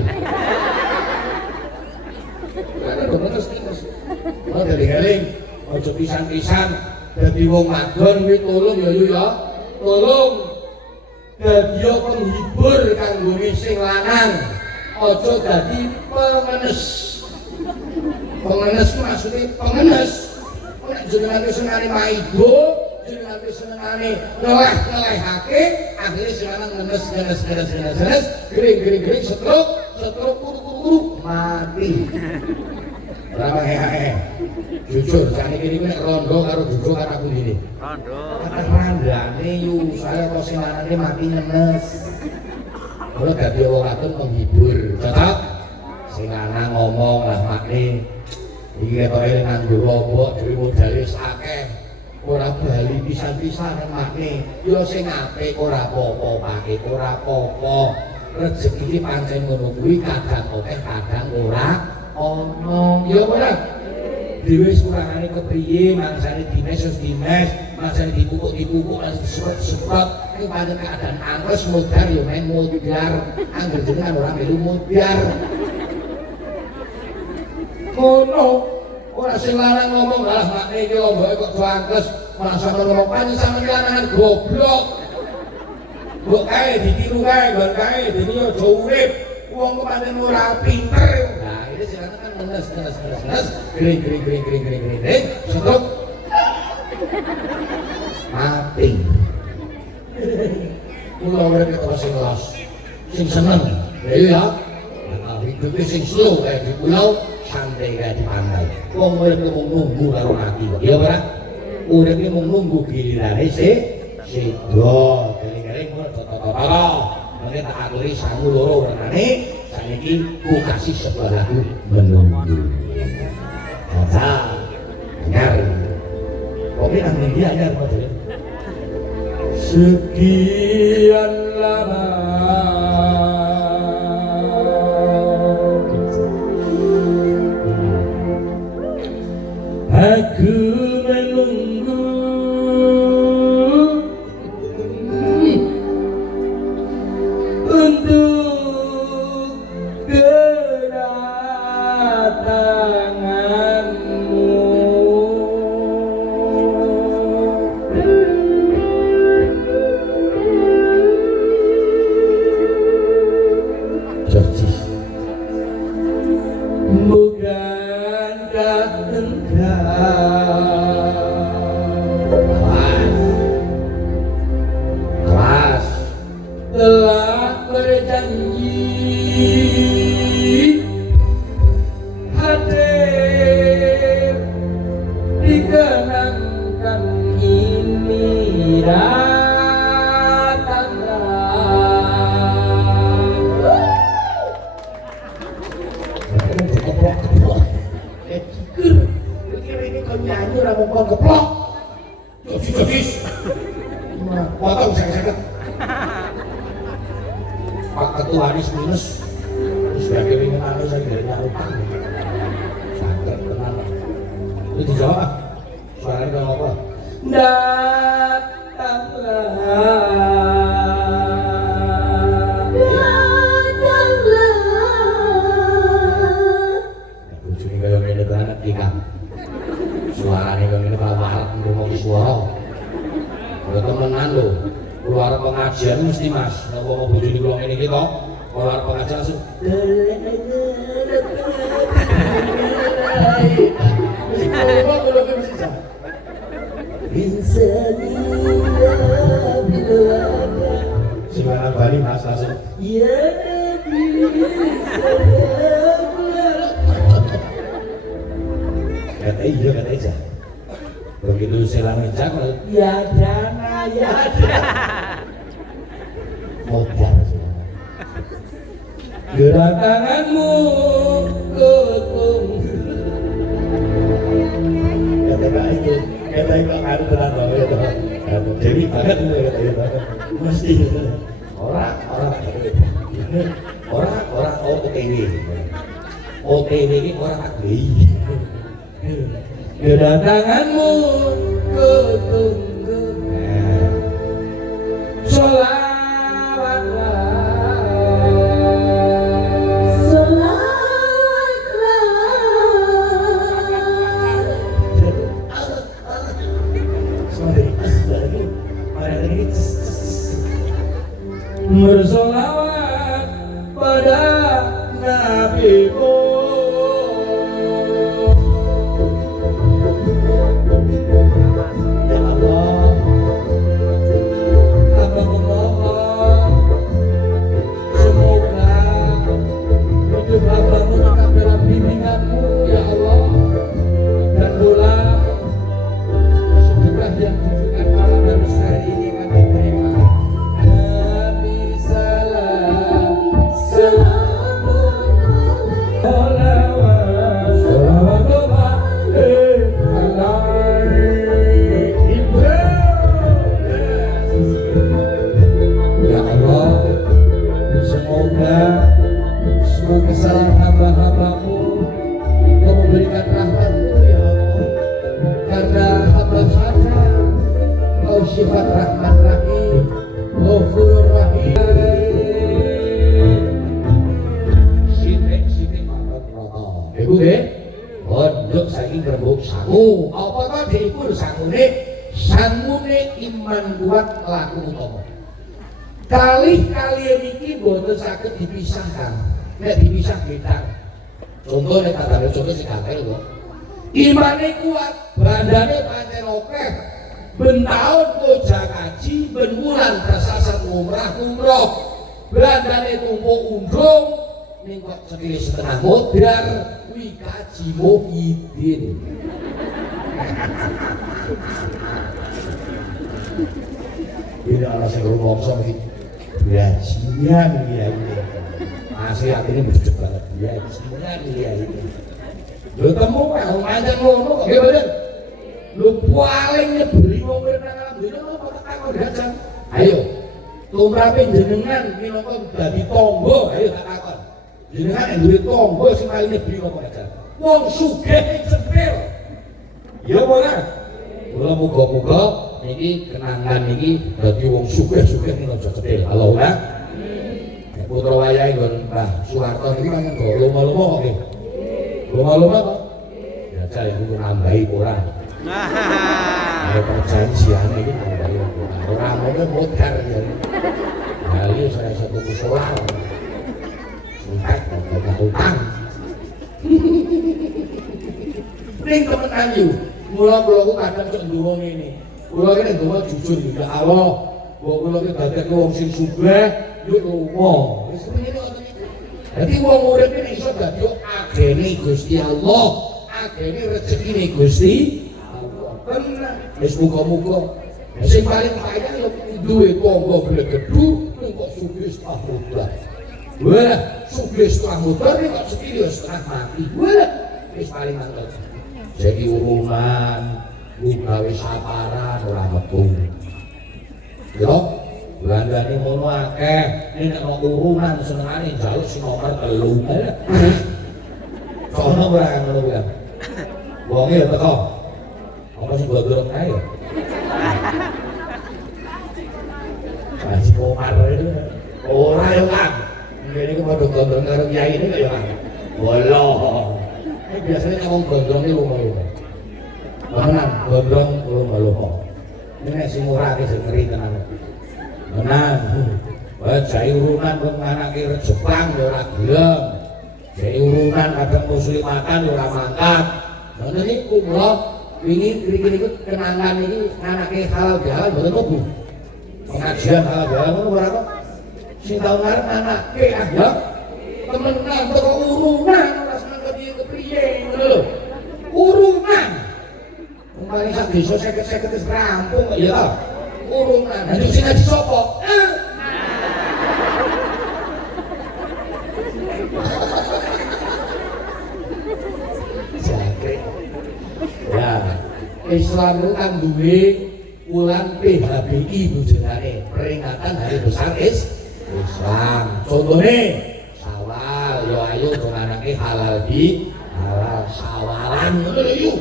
Ana terus. Oh deling-eling, aja pisan-pisan dadi wong wadon kuwi tolong ya yu ya. Tolong dadi penghibur kanggone sing lanang. Aja dadi pengenes. Pengenes maksudnya pengenes. Nek jenengan wis senengane maido jenengan wis senengane ngeleh-ngelehake akhire senengan ngenes gering setruk kuru mati. Ora wae jujur sakniki iki nek rondo karo jujur karo aku ngene. Rondo. Randane yu saya kok sing lanane mati ngenes. Ora dadi wong wadon menghibur, cocok? Sing lanang ngomong lah makne iki ketoke nganggo lombok dhewe modale akeh. Ora bali pisan-pisan makne ya sing apik ora apa-apa pake ora apa-apa rezeki iki pancen ngono kuwi kadang akeh kadang ora ana ya ora dhewe surangane kepriye mangsane dines wis dines mangsane dipupuk sepet iki pancen keadaan angles modar ya men modar angger jenengan ora melu modar ngono. Ora sing lanang ngomong lah makne iki lomboke kok jangkes masa ngomong pancen sampeyan lanangan goblok. Mbok kae ditiru kae, nggon kae dene aja urip. Wong kok pancen ora pinter. Nah, ini sing lanang kan ngenes gring stop. Mati. Kula urip kok sing los. Sing seneng. Lha iya. Nah, hidup sing slow kae di pulau santai kayak di pantai. Wong urip mung nunggu karo mati kok. Ya ora? Urip mung nunggu gilirane sedo. Deling-eling ngono toto. Mene tak aturi sangu loro renane saniki ku kasih sebuah lagu menunggu. Anyar. Kopi nang ndi anyar padahal. Sekian lama aku menunggu untuk kedatanganmu. Jorjis, bukankah kelas telah berjanji hadir di keplok. Cikur. Iki kok nyanyi ora mung keplok. Jogis. Potong seket. Pak Ketua Anies minus. Sebagai wingenane saya dari utang. Santet tenan. Itu dijawab. Suaranya kalau apa? Bojone kaya ngene banget iki Kang. Suarane kaya ngene kalau arep ngomong suara. Ya temenan lho. Keluar pengajian mesti Mas. Nek wong bojone kula ngene iki to, keluar pengajian langsung. Gimana Bali Mas langsung? Ya kata iya kata aja. Begitu selang ngejak, ya dana ya dana. Modal semua. Gerak tanganmu ketung. Kata itu ada tenan banget itu. Jadi banget itu kata itu. Mesti orang OTW. OTW ini orang agli. Kedatanganmu kutunggu. Sholawatlah. Bersolawat pada Nabiku. Ya Allah, hamba memohon semoga hidup hambamu tetap dalam bimbinganmu ya Allah, dan pula sedekah yang diberikan malam dan hari ini kami terima. Semua kesalahan hamba-hambamu Kau memberikan rahmat-Mu ya Allah. Karena hamba saja Kau sifat rahmat rahim, Ghafurur rahim. Sitik mawon rata. Ibu nggih, pondok saiki grembug sangu. Apa to dipun sangune? Sangune iman kuat laku utama. Kalih kalian iki boten saged dipisahkan. Nek dipisah beda. Contoh nek tandane contoh sing gatel kok. Imane kuat, bandane pancen akeh. Ben taun koja kaji, ben wulan prasasat umrah. Bandane tumpuk undung ning kok sekili setengah modar kuwi kaji Muhyiddin. Ini ana sing rumangsa iki. Ya, siang ya ini. Asli hatinya bercek banget. Ya, siang ya ini. Lu temu kan, manjang ngono kok nggih mboten? Lu paling nyebeli wong urip nang alam dina apa takon dajan. Ayo. Tumrape jenengan minangka dadi tangga, ayo tak takon. Jenengan nek duwe tangga sing paling nyebeli apa dajan? Wong sugih cepil. Ya apa ora? Kula muga-muga niki kenangan niki dadi wong sugih-sugih ning aja cetil. Allahumma amin. Putra wayahe nggon Mbah Soeharto niki kan nggo loma-loma kok nggih. Loma-loma kok. Ya jare kudu nambahi ora. Ayo perjanjiane iki nambahi ora. Ora ngono modar ya. Bali saya satu musola. Suntek kok utang. Ning temenan yo. Mula kadang cek ndonga ngene. Kula iki nek ndonga jujur ya Allah, kok kula iki dadekne wong sing sugih, yo lunga. Wis ngene kok. Dadi wong urip iki iso dadi agene Gusti Allah, agene rezekine Gusti Allah. Tenan. Wis muga-muga. Sing paling kaya yo duwe tangga glegedhu, kok sugih tahudha. Wah, sugih setengah motor nih kok sekili ya setengah mati. Wah, wis paling mantep. Jadi urunan, gawe saparan ora metu. Yo, Belandane ngono akeh. Nek nek urunan senengane njaluk sing nomor 3. Sono ora ngono kuwi. Wonge ya teko. Apa sing godhong kae ya? Masih komar itu. Ora yo kan. Ngene iki padha gondrong karo kiai ini kok ya kan. Bolo. Ini biasanya ngomong gondrong iki lumayan. Tenan, gondrong lumayan. Ini nek sing ora iki sing ngeri tenan. Tenan. Jai urunan kok anake Jepang ya ora gelem. Jai urunan kadang muslimatan ya ora mangkat. Ngono niku kula wingi mriki niku kenangan iki anake halal bihalal mboten mlebu. Pengajian halal bihalal ngono ora kok. Sing tau ngarep anake ya. Temenan kok urunan ora seneng kepriye ngono lho. Urunan. Umpamane sak desa 50-50 wis rampung kok ya ta. Urunan. Lah sing ngaji sapa? Ya, Islam itu kan duwe wulan PHBI jenenge peringatan Hari Besar Islam. Contohnya Syawal, yo ayo donganake halal bi halal sawalan ngono lho yo.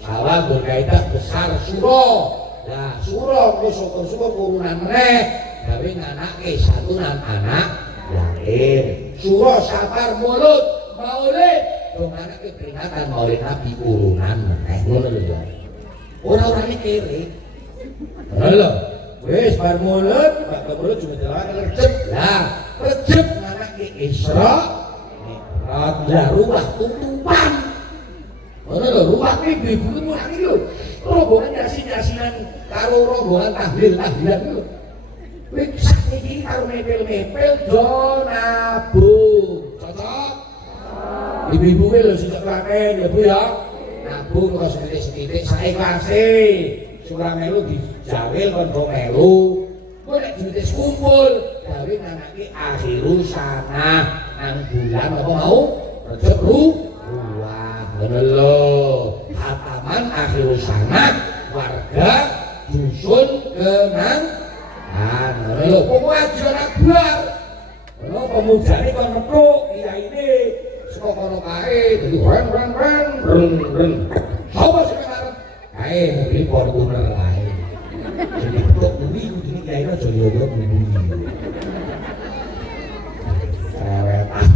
Syawal berkaitan besar suro. Nah, suro ku syukur-syukur urunan meneh gawe nganake satu anak lahir. Suro Safar Maulud Maulid donganake peringatan Maulid Nabi urunan meneh ngono lho yo. Ora-ora iki kere. Lho, wis bar Maulud, Pak Maulud juga dilawake Rejeb. Lah, Rejeb nganake Isra Mi'raj. Lah rumah tutupan. Ngono lho, rumah iki ibu-ibu iki lho. Rombongan yasin-yasinan karo rombongan tahlil-tahlilan lho. Wis sakniki karo mepel-mepel do nabung. Cocok? Ibu-ibu lho sing klaken ya Bu ya. Nabung kok sithik-sithik saikhlase. Surah melu dijawil kon melu. Kowe nek duwite kumpul, gawe nanake akhiru sana nang bulan apa mau? Rejeb ruwah. Ngono lho. Hataman akhiru sana warga dusun kenang. Nah, ngono lho. Pokoke aja ora buar. Ono pemujane kon metu kiyaine saka kono kae dadi ren. Sapa sing arep? Kae mobil Fortuner kae. Jadi kok kuwi kudune kiai aja yo kuwi. Ceretan.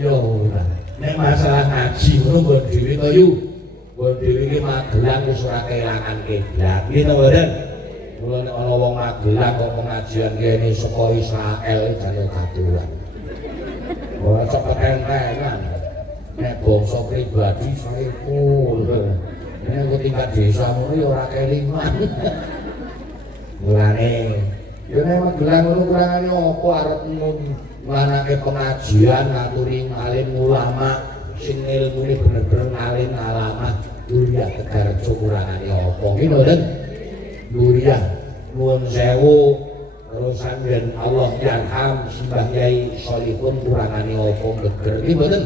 Yo ora. Nek masalah ngaji ngono mbok dhewe to yu. Mbok dhewe iki Magelang wis ora kelangan kiblat. Nggih to mboten? Mula nek ana wong Magelang kok pengajian kene saka Israel jane katuran. Ora cepet entenan. Nek bangsa pribadi saya pun. Nek kok tingkat desa ngono ya ora kelingan. Mulane ya nek Magelang ngono kurangane apa arep nganake pengajian ngaturi alim ulama sing ilmune bener-bener alim alamah Luriyah Tegarjo kurangane apa iki mboten Luriyah nuwun sewu terusan yen Allah yarham Simbah Yai Sholihun kurangane apa geger iki mboten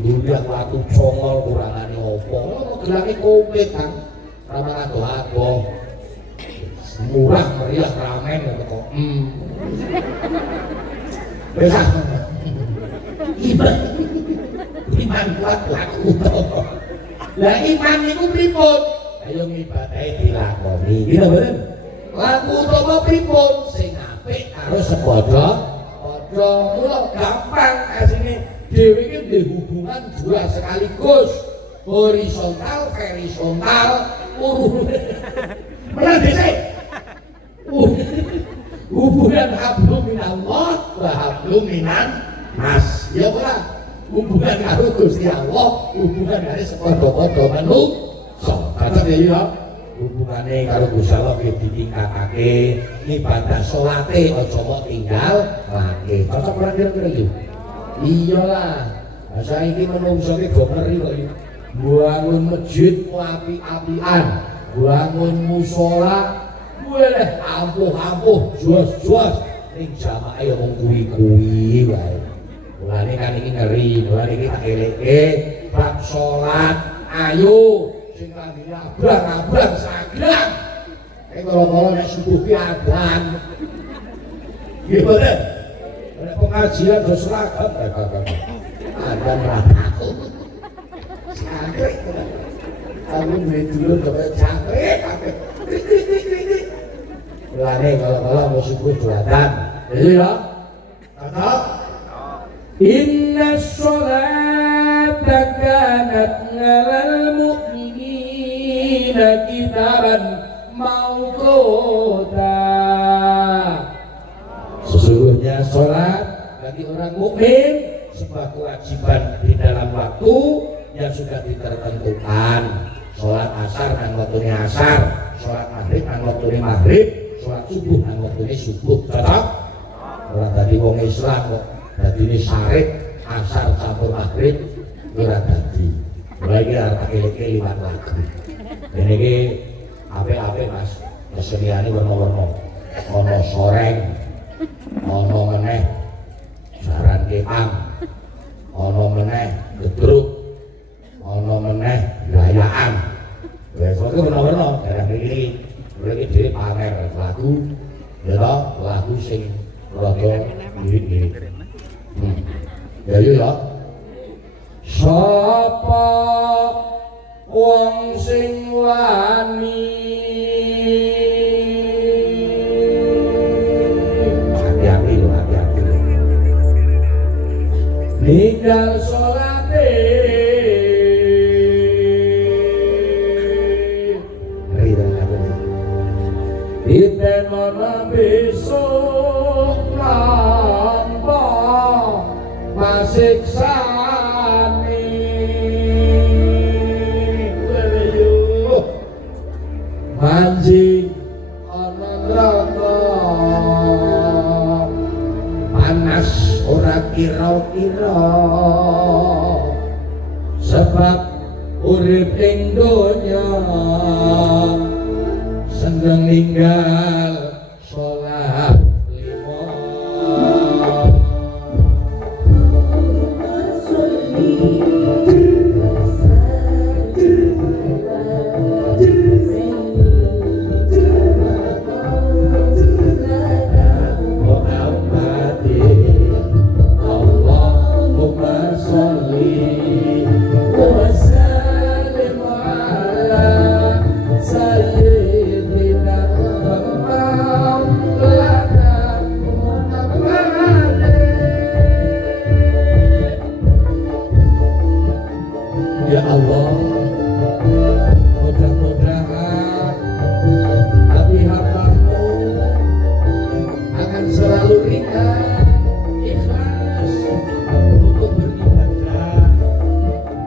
Luriyah Watu Congol kurangane apa gelange komplit kan ramana ado murah meriah ramen kok besar iman kuat laku lah iman itu pripun ayo ngibadahe dilakoni gitu bener laku utama pripun sing apik karo sepadha padha mula gampang asine dhewe iki duwe hubungan dua sekaligus horizontal vertikal menan dhisik hubungan hablum minallah wa hablum minan nas ya ora hubungan karo Gusti Allah hubungan karo sepadha-padha manungsa cocok ya ya hubungane karo Gusti Allah ki ditingkatake ibadah salate aja mok tinggal lake cocok ora kira-kira iki iyalah saiki manungsa ki go ngeri kok iki bangun masjid api-apian bangun musala boleh ampuh-ampuh juas-juas ning jamaah ya mung kuwi-kuwi wae. Mulane kan iki ngeri, mulane iki tak eleke bab salat. Ayo sing kangge abang saged. Kalau nek subuh ki adzan. Nggih mboten. Nek pengajian do seragam adzan ra aku. Saged. Aku duwe dulur kok capek kabeh. Mulane kalau mau subuh do adzan. Iya. Kata Inna sholata kanat 'alal mu'minina kitaban mauquta. Sesungguhnya sholat bagi orang mukmin sebuah kewajiban di dalam waktu yang sudah ditentukan. Sholat asar nang waktune asar, sholat maghrib nang waktune maghrib, sholat subuh nang waktune subuh. Cocok? Ora dadi wong Islam kok dadine syarat asar campur maghrib ora dadi. Mulai iki arep eleke liwat lagu. Dene iki apik-apik Mas, keseniane werna-werna. Ana soreng, ana meneh saran kepang, ana meneh gedruk, ana meneh gayaan. Wes kok werna-werna daerah iki. Mulai iki dhewe pamer lagu, ya toh, lagu sing rada mirip-mirip. Ya ya. Sapa wong sing wani hati-hati lho, hati-hati ninggal sholate iten ana besok nampa masiksane manjing ana neraka panas ora kira-kira sebab urip ing donya seneng ninggal sholat lima. Ya Allah, mudah-mudahan hati hambamu akan selalu ringan, ikhlas untuk beribadah.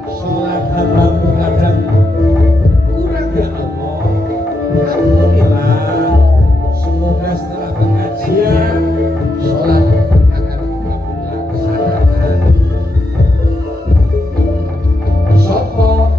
Sholat hambamu kadang kurang ya Allah, alhamdulillah. Semoga setelah pengajian sholat akan dilaksanakan. Sapa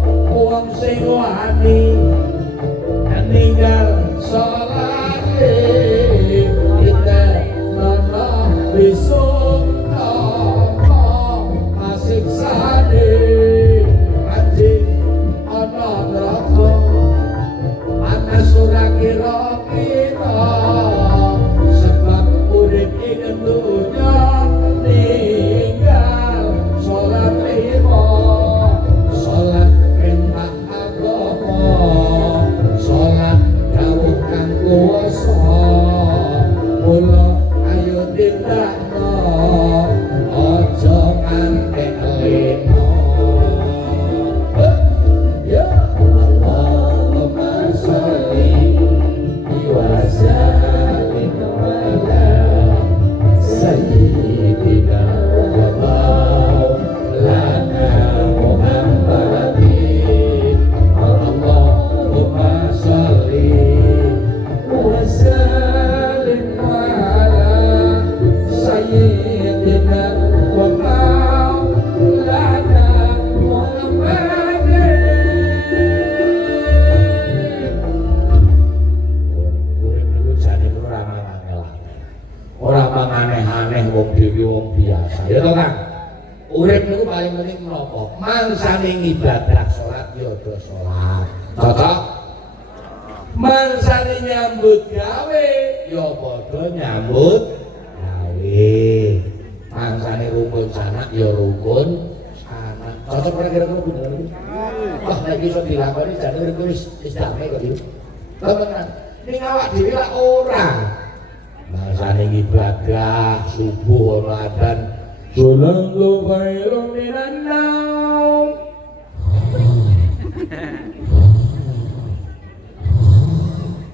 mangsane ibadah salat ya do salat. Cocok? Mangsane nyambut gawe ya padha nyambut gawe. Mangsane rukun sanak ya rukun sanak. Cocok ora kira-kira bener iki? Wah, nek iso dilakoni jane rukun wis damai kok iki. Temenan. Ning awak dhewe lak ora. Mangsane ibadah subuh Ramadan Salatu khairun minan naum.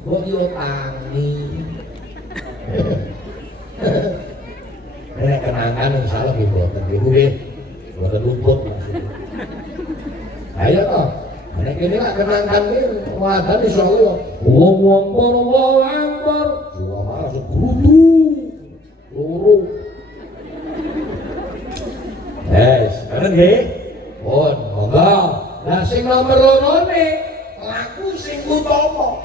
Kok yo tangi. Nek kenangan insyaallah nggih boten nggih nggih. Boten luput maksudnya. Ayo toh. Nek kene lak kenangan iki wadah insyaallah. Wong-wong Allahu Akbar. Suara segrutu. Loro. Sekarang nggih. Pun monggo. Lah sing nomor lorone laku sing utama.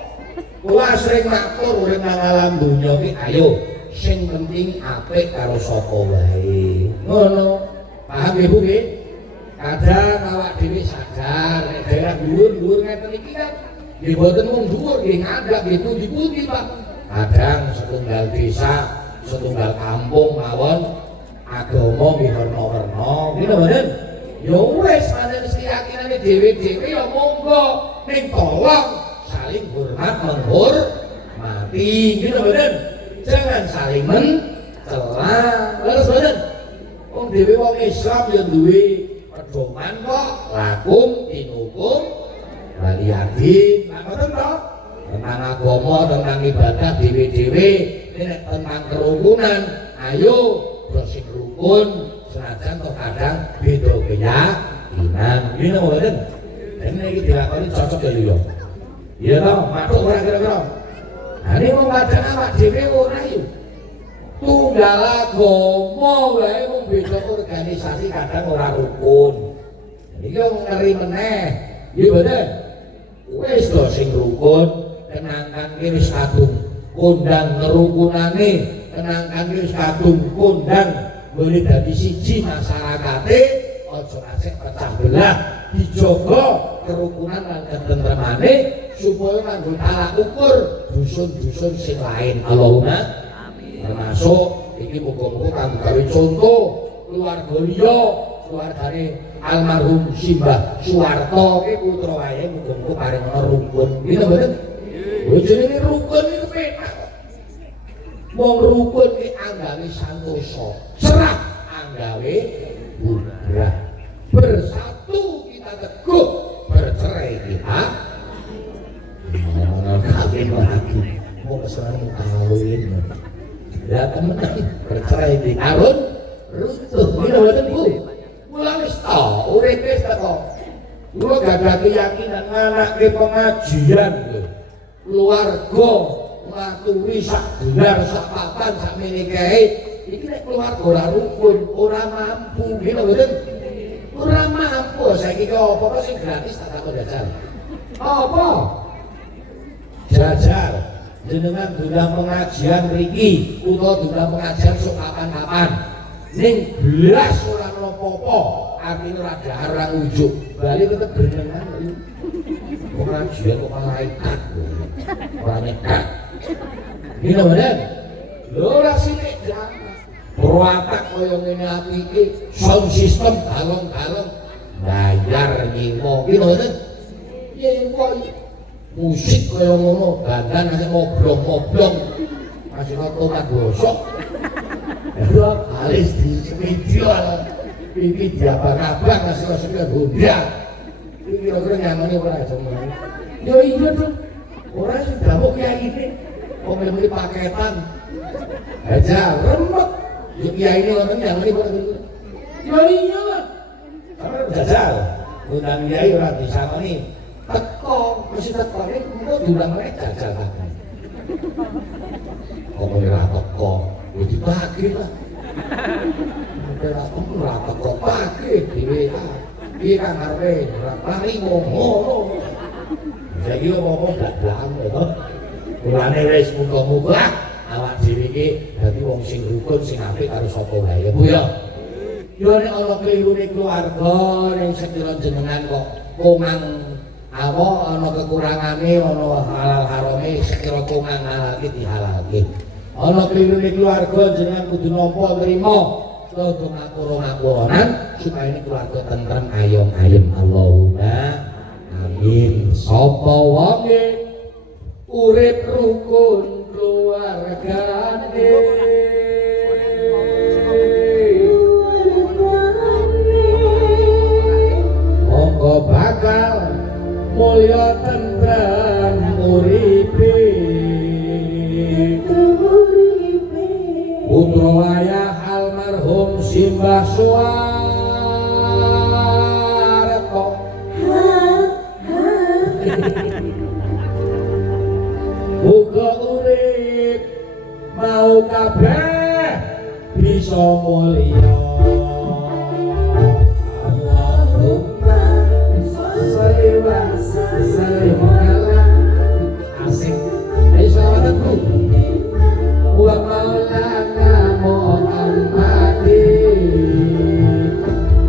Kula sering matur urip nang alam donya iki ayo sing penting apik karo sapa wae. Ngono. Paham nggih Bu nggih? Kadang awak dhewe sadar nek daerah dhuwur-dhuwur ngeten iki kan nggih boten mung dhuwur nggih ngandhap nggih pundi-pundi Pak. Kadang setunggal desa, setunggal kampung mawon agama nggih werna-werna. Nggih mboten? Ya wis pancen keyakinane dhewe-dhewe ya monggo ning tolong saling hormat menghormati. Nggih mboten? Jangan saling mencela. Leres mboten? Wong dhewe wong Islam ya duwe pedoman kok lakum dinukum waliyadin. Lah mboten to? Tentang agama, tentang ibadah dhewe-dhewe, nek tentang kerukunan, ayo sing rukun senajan kok kadang beda keyakinan. Ngene mboten? Dene iki dilakoni cocok ya yo. Iya toh, matuk ora kira-kira. Nah ini wong kadang awak dhewe ora yo. Tunggal agama wae mung beda organisasi kadang ora rukun. Iki wong ngeri meneh. Iya mboten? Wis to sing rukun kenangkan ki wis kadung kondang kerukunane, kenangkan ki wis kadung kondang boleh dadi siji masyarakate, aja asik pecah belah, dijaga kerukunan lan ketentremane supaya kanggo talak ukur dusun-dusun sing lain. Allahumma amin. Termasuk iki muga-muga kanggo gawe contoh keluarga liya, keluargane almarhum Simbah Suwarto ki putra wae muga-muga paring rukun. Gitu mboten? Jenenge rukun iki penak. Wong rukun iki anggawe santosa, serah anggawe bubrah. Bersatu kita teguh, bercerai kita kawin lagi. Mau kesenangan kawin. Ya temenan bercerai di karun runtuh. Gitu mboten Bu? Kula wis ta urip wis teko. Kula gadah keyakinan anake pengajian lho. Keluarga ngaturi sak gelar sak papan sak menikahe iki nek keluarga ora rukun ora mampu gitu mboten ora mampu saiki ki apa sing gratis tak takon jajal apa jajal jenengan dulang pengajian mriki utawa dulang pengajian sok kapan-kapan ning blas ora ana apa-apa artine ora dahar ora ujuk bali tetep jenengan pengajian kok malaikat ora nekat. Gitu mboten? Lho ora sithik jangan. Proatak kaya ngene apike, sound system galong-galong bayar nyewa. Gitu mboten? Nyewa musik kaya ngono, dandan asik moblong-moblong. Masih otomat gosok. Lho alis di video iki diabang-abang asik-asik gondang. Iki kira-kira nyamane ora jenenge. Yo iya tuh. Orang sing gabuk kiai ini, pemilih paketan, aja remek. Yo kiai ini orang yang ini bukan itu. Yo iya lah. Karena jajal, undang kiai orang di sana nih. Teko, mesti teko ini, mau diundang mereka jajal kan. Kau merah teko, yo dibagi lah. Merah teko bagi di WA. Iya kan harus berapa ngono. Jadi apa-apa blak-blakan to. Mulane wis muga-muga awak dhewe iki dadi wong sing rukun sing apik karo sapa wae. Bu ya. Yo nek ana kelirune keluarga ning sekira jenengan kok kumang apa ana kekurangane ana halal harame sekira kumang halalke dihalalke. Ana kelirune keluarga jenengan kudu nampa nrimo Toto ngapura-ngapuronan supaya ini keluarga tentrem ayem-ayem. Allahumma amin. Sapa wonge urip rukun keluargane monggo bakal mulya tentrem uripe putra wayah almarhum Simbah Soeharto muga urip mau kabeh bisa mulya. Allahumma sholli wa sallim ala asik ayo salawatku wa maulana Muhammadin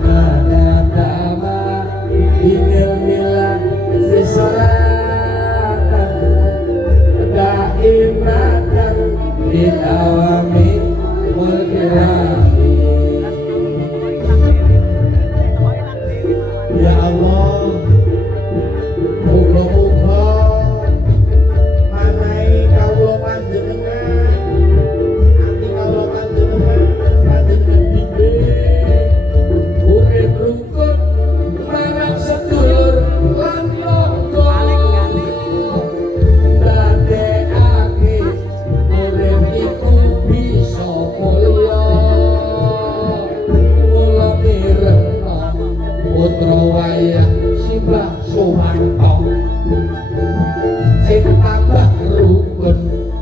ada dama inil milan risalatan daimatan bidawami mulkirami. Ya Allah, muga-muga manahi kawula panjenengan ati kawula panjenengan bimbing urip rukun marang sedulur lan tangga ndadekake urip iku bisa mulya. Mula mirengno putra wayah Simbah Soeharto sing tambah rukun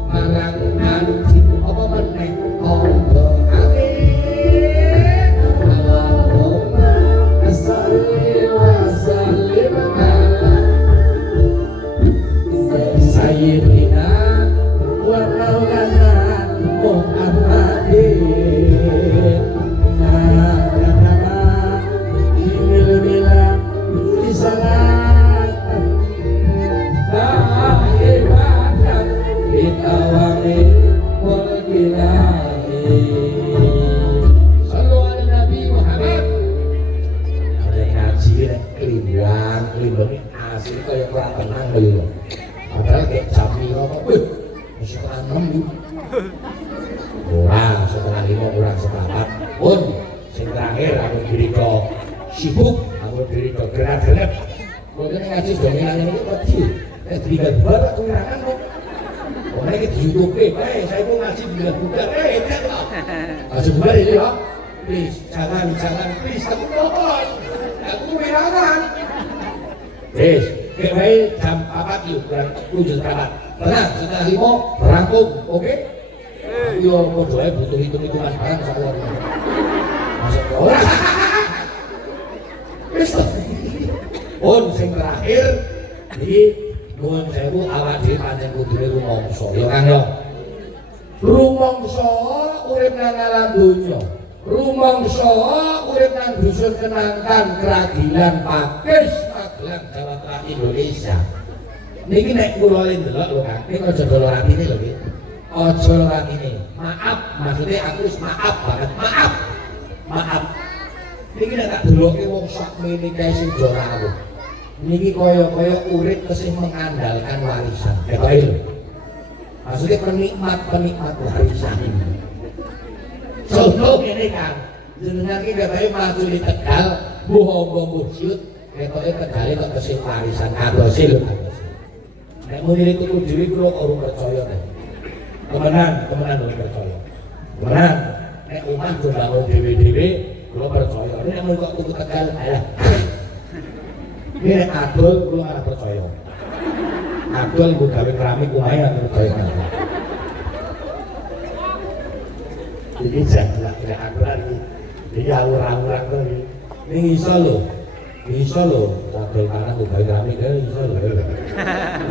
marang anji apa meneh tangga. Amin. Allahumma sholli wa sallim ala sayyidina wa maulana Muhammadin nama himil bila disalatan dahibatan ditawami mulkilahi. Sallu ala Nabi Muhammad. Ada ngaji nek kelimbang asli kaya ora tenang lho. Padahal kayak jami apa setengah 6 kurang setengah 5 kurang seperempat pun sing terakhir aku diriko sibuk aku diriko gerak-gerak mungkin ngaji dominan ini pasti dilibat-libat aku ngerangan kok pokoknya ini di YouTube saya itu ngaji bulan-bulan enak loh ngaji bulan ini loh please jangan please aku mohon aku ngerangan please kayak jam 4 yuk kurang 7 seperempat tenang setengah 5 rampung oke? Yo doa butuh hitung-hitungan barang saya. Masuk orang. Wis to. Pun sing terakhir iki nuwun sewu awak dhewe pancen kudune rumangsa ya Kang yo. Rumangsa urip nang alam donya. Rumangsa urip nang dusun Kenangkan Kradilan Pakis Magelang Jawa Tengah Indonesia. Niki nek kula ndelok lho Kang, niki aja dolo atine lho niki. Aja atine. Maaf, maksudnya aku wis maaf banget, maaf. Niki nek tak deloke wong sak mene kae sing jora aku. Niki kaya urip tesih mengandalkan warisan. Ketoke lho. Maksudnya penikmat warisan. Contoh ngene Kang, jenengan iki ketoke mlaku di Tegal, mbuh-mbuh syut, ketoke Tegale kok tesih warisan adose lho. Nek muni tuku dhewe kula ora percaya ta. Temenan ora percaya. Temenan nek omah do bangun dhewe-dhewe kula percaya. Nek muni kok tuku Tegal alah. Nek adol kula ora percaya. Adol nggo gawe keramik omahe ora percaya. Jadi jangan aturan iki. Iki awur-awuran to iki. Ning iso lho. Bisa lho, adol tanah nggo gawe keramik iso lho.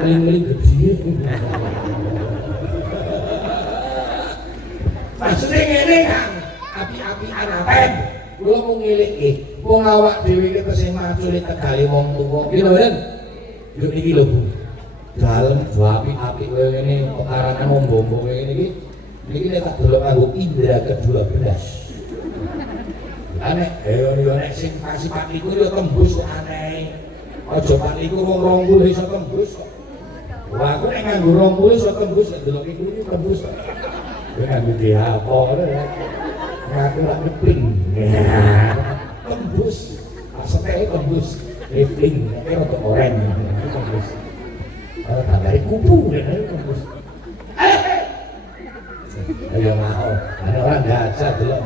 Ning gede. Maksudnya ngene Kang, api-api anapen kula mung ngiliki wong awak dhewe iki tesih maculi tegale wong tuwa iki lho Ben yo iki lho Bu dalem apik-apik koyo ngene pekarangan ombo-ombo koyo ngene iki iki nek tak delok kanggo indra ke-12 aneh yo nek sing kasih Pak Likur yo tembus kok aneh aja Pak Likur wong 20 iso tembus kok wah aku nek nganggo 20 iso tembus nek delok iki tembus kok kowe nganggo apa ngaku lak ngepling tembus setel tembus ngepling nek rada oren tembus dari kupu tembus ayo mau ada orang gajah delok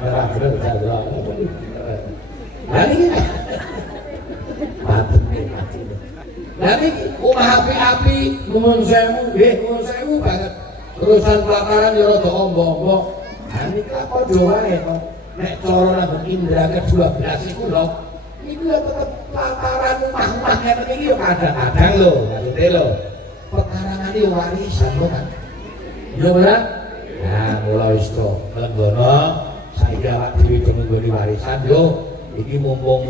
ora bener delok lah iki mati lah iki omah api-api nuwun sewu nggih nuwun sewu banget urusan pelataran ya rada ombo-ombo ha niki padha wae to nek cara nang Indra ke-12 iku lho iku ya tetep pelataran omah-omah ngene iki ya kadang-kadang lho maksude lho pekarangan iki warisan lho kan iya bener? Nah mulai itu melenggono saiki awak dhewe dene nggone warisan yo iki mumpung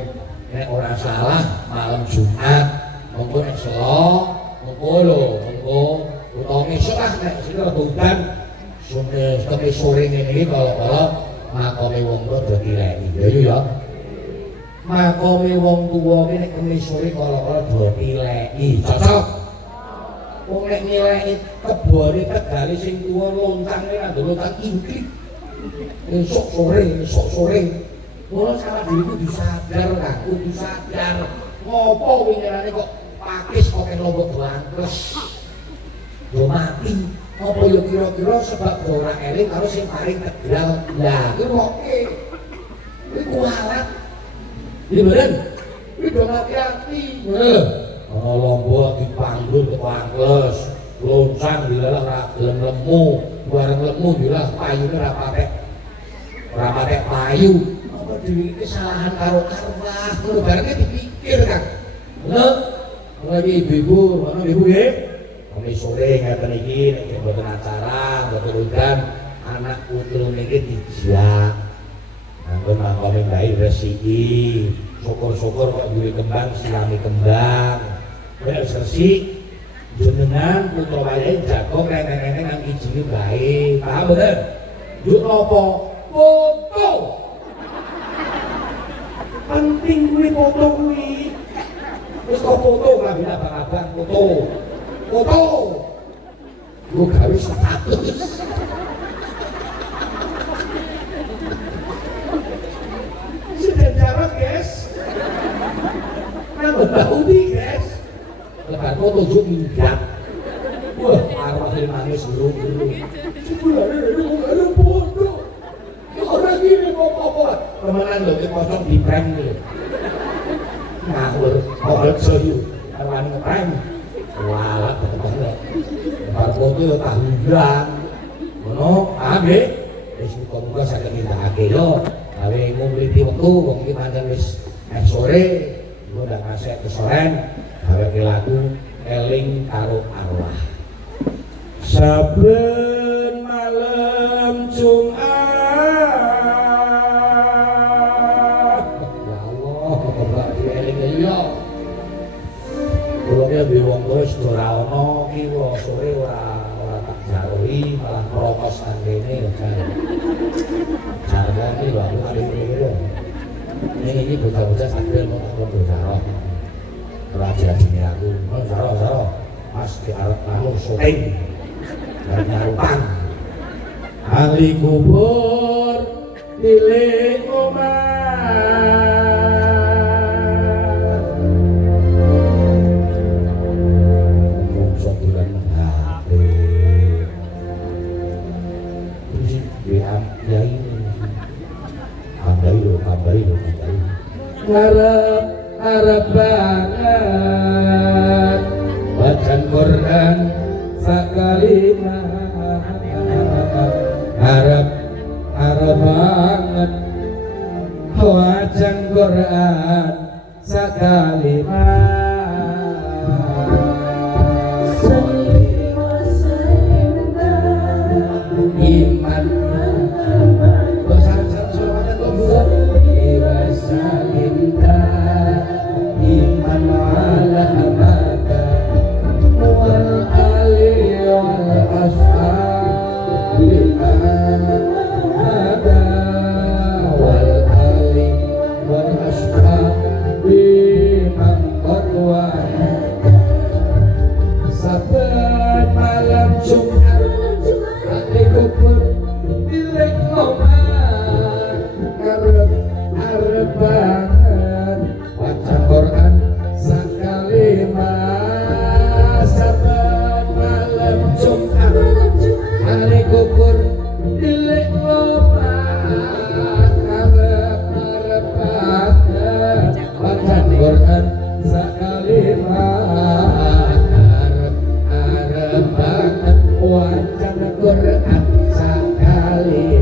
nek ora salah malam Jumat monggo nek selo monggo lho monggo utawa esuk lah nek sing rada udan sampai sore ngene iki kala-kala makome wong tuwa do dileki ya yo ya makome wong tuwa iki nek kemis sore kala-kala do dileki cocok wong nek nyeleki kebone tegale sing tuwa lontang nek ando lontang ingklik esuk sore ngono salah dhewe kudu sadar kan kudu sadar ngopo winginane kok pakis kok lombok bangkes yo mati apa yo kira-kira sebab ora eling karo sing paling tegal lah kuwi moke kuwi kualat iki bener kuwi do hati-hati ana lombok dipanggul kepangles loncang dilalah ra gelem lemu bareng lemu dilah payune ra patek payu apa dhewe kesalahan karo arwah ngono barenge dipikir kan bener lagi ibu-ibu mana ibu nggih kami sore ngaten iki nek mboten acara mboten udan anak putu niki dijak nggon mangkome bayi resiki syukur-syukur kok duwe kembang silami kembang wis resik jenengan putra wayahe jago rene-rene nang ijine bae paham bener yuk napa foto penting kuwi foto kuwi wis kok foto kabeh abang-abang foto lu gawe status sudah jarak guys nambah tahu nih guys lepas foto juk minggat wah arwah dari manis dulu ada foto orang gini apa temenan loh dipotong di prank nih ngawur orang serius arwah nge-prank walat banget lepas foto ya tahunan ngono paham ya wis muga-muga saged nindakake yo gawe ngumliti wektu wong iki pancen wis sore gua ndak ngasih kesoren gawe lagu eling karo arwah saben malam Jumat ya Allah kok dieling yo kula ya wong wis ora ono iki sore ora tak jarohi malah prokos andene kan jarane lho aku kali ini iki bocah-bocah sadel mau tak jaro rajine aku jaro mas di arep anu syuting dari nyarupan ahli kubur pilih omah harap banget bacaan Quran sakalimat harap banget bacaan Quran sakalimat iman mangkotwa saben malam Jumat ati kubur dilek omah arep banget waca Quran sakali saben malam Jumat ati kubur dilek omah arep banget waca Quran sakali arep banget waca Quran sakali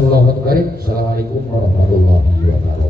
Assalamualaikum warahmatullahi wabarakatuh.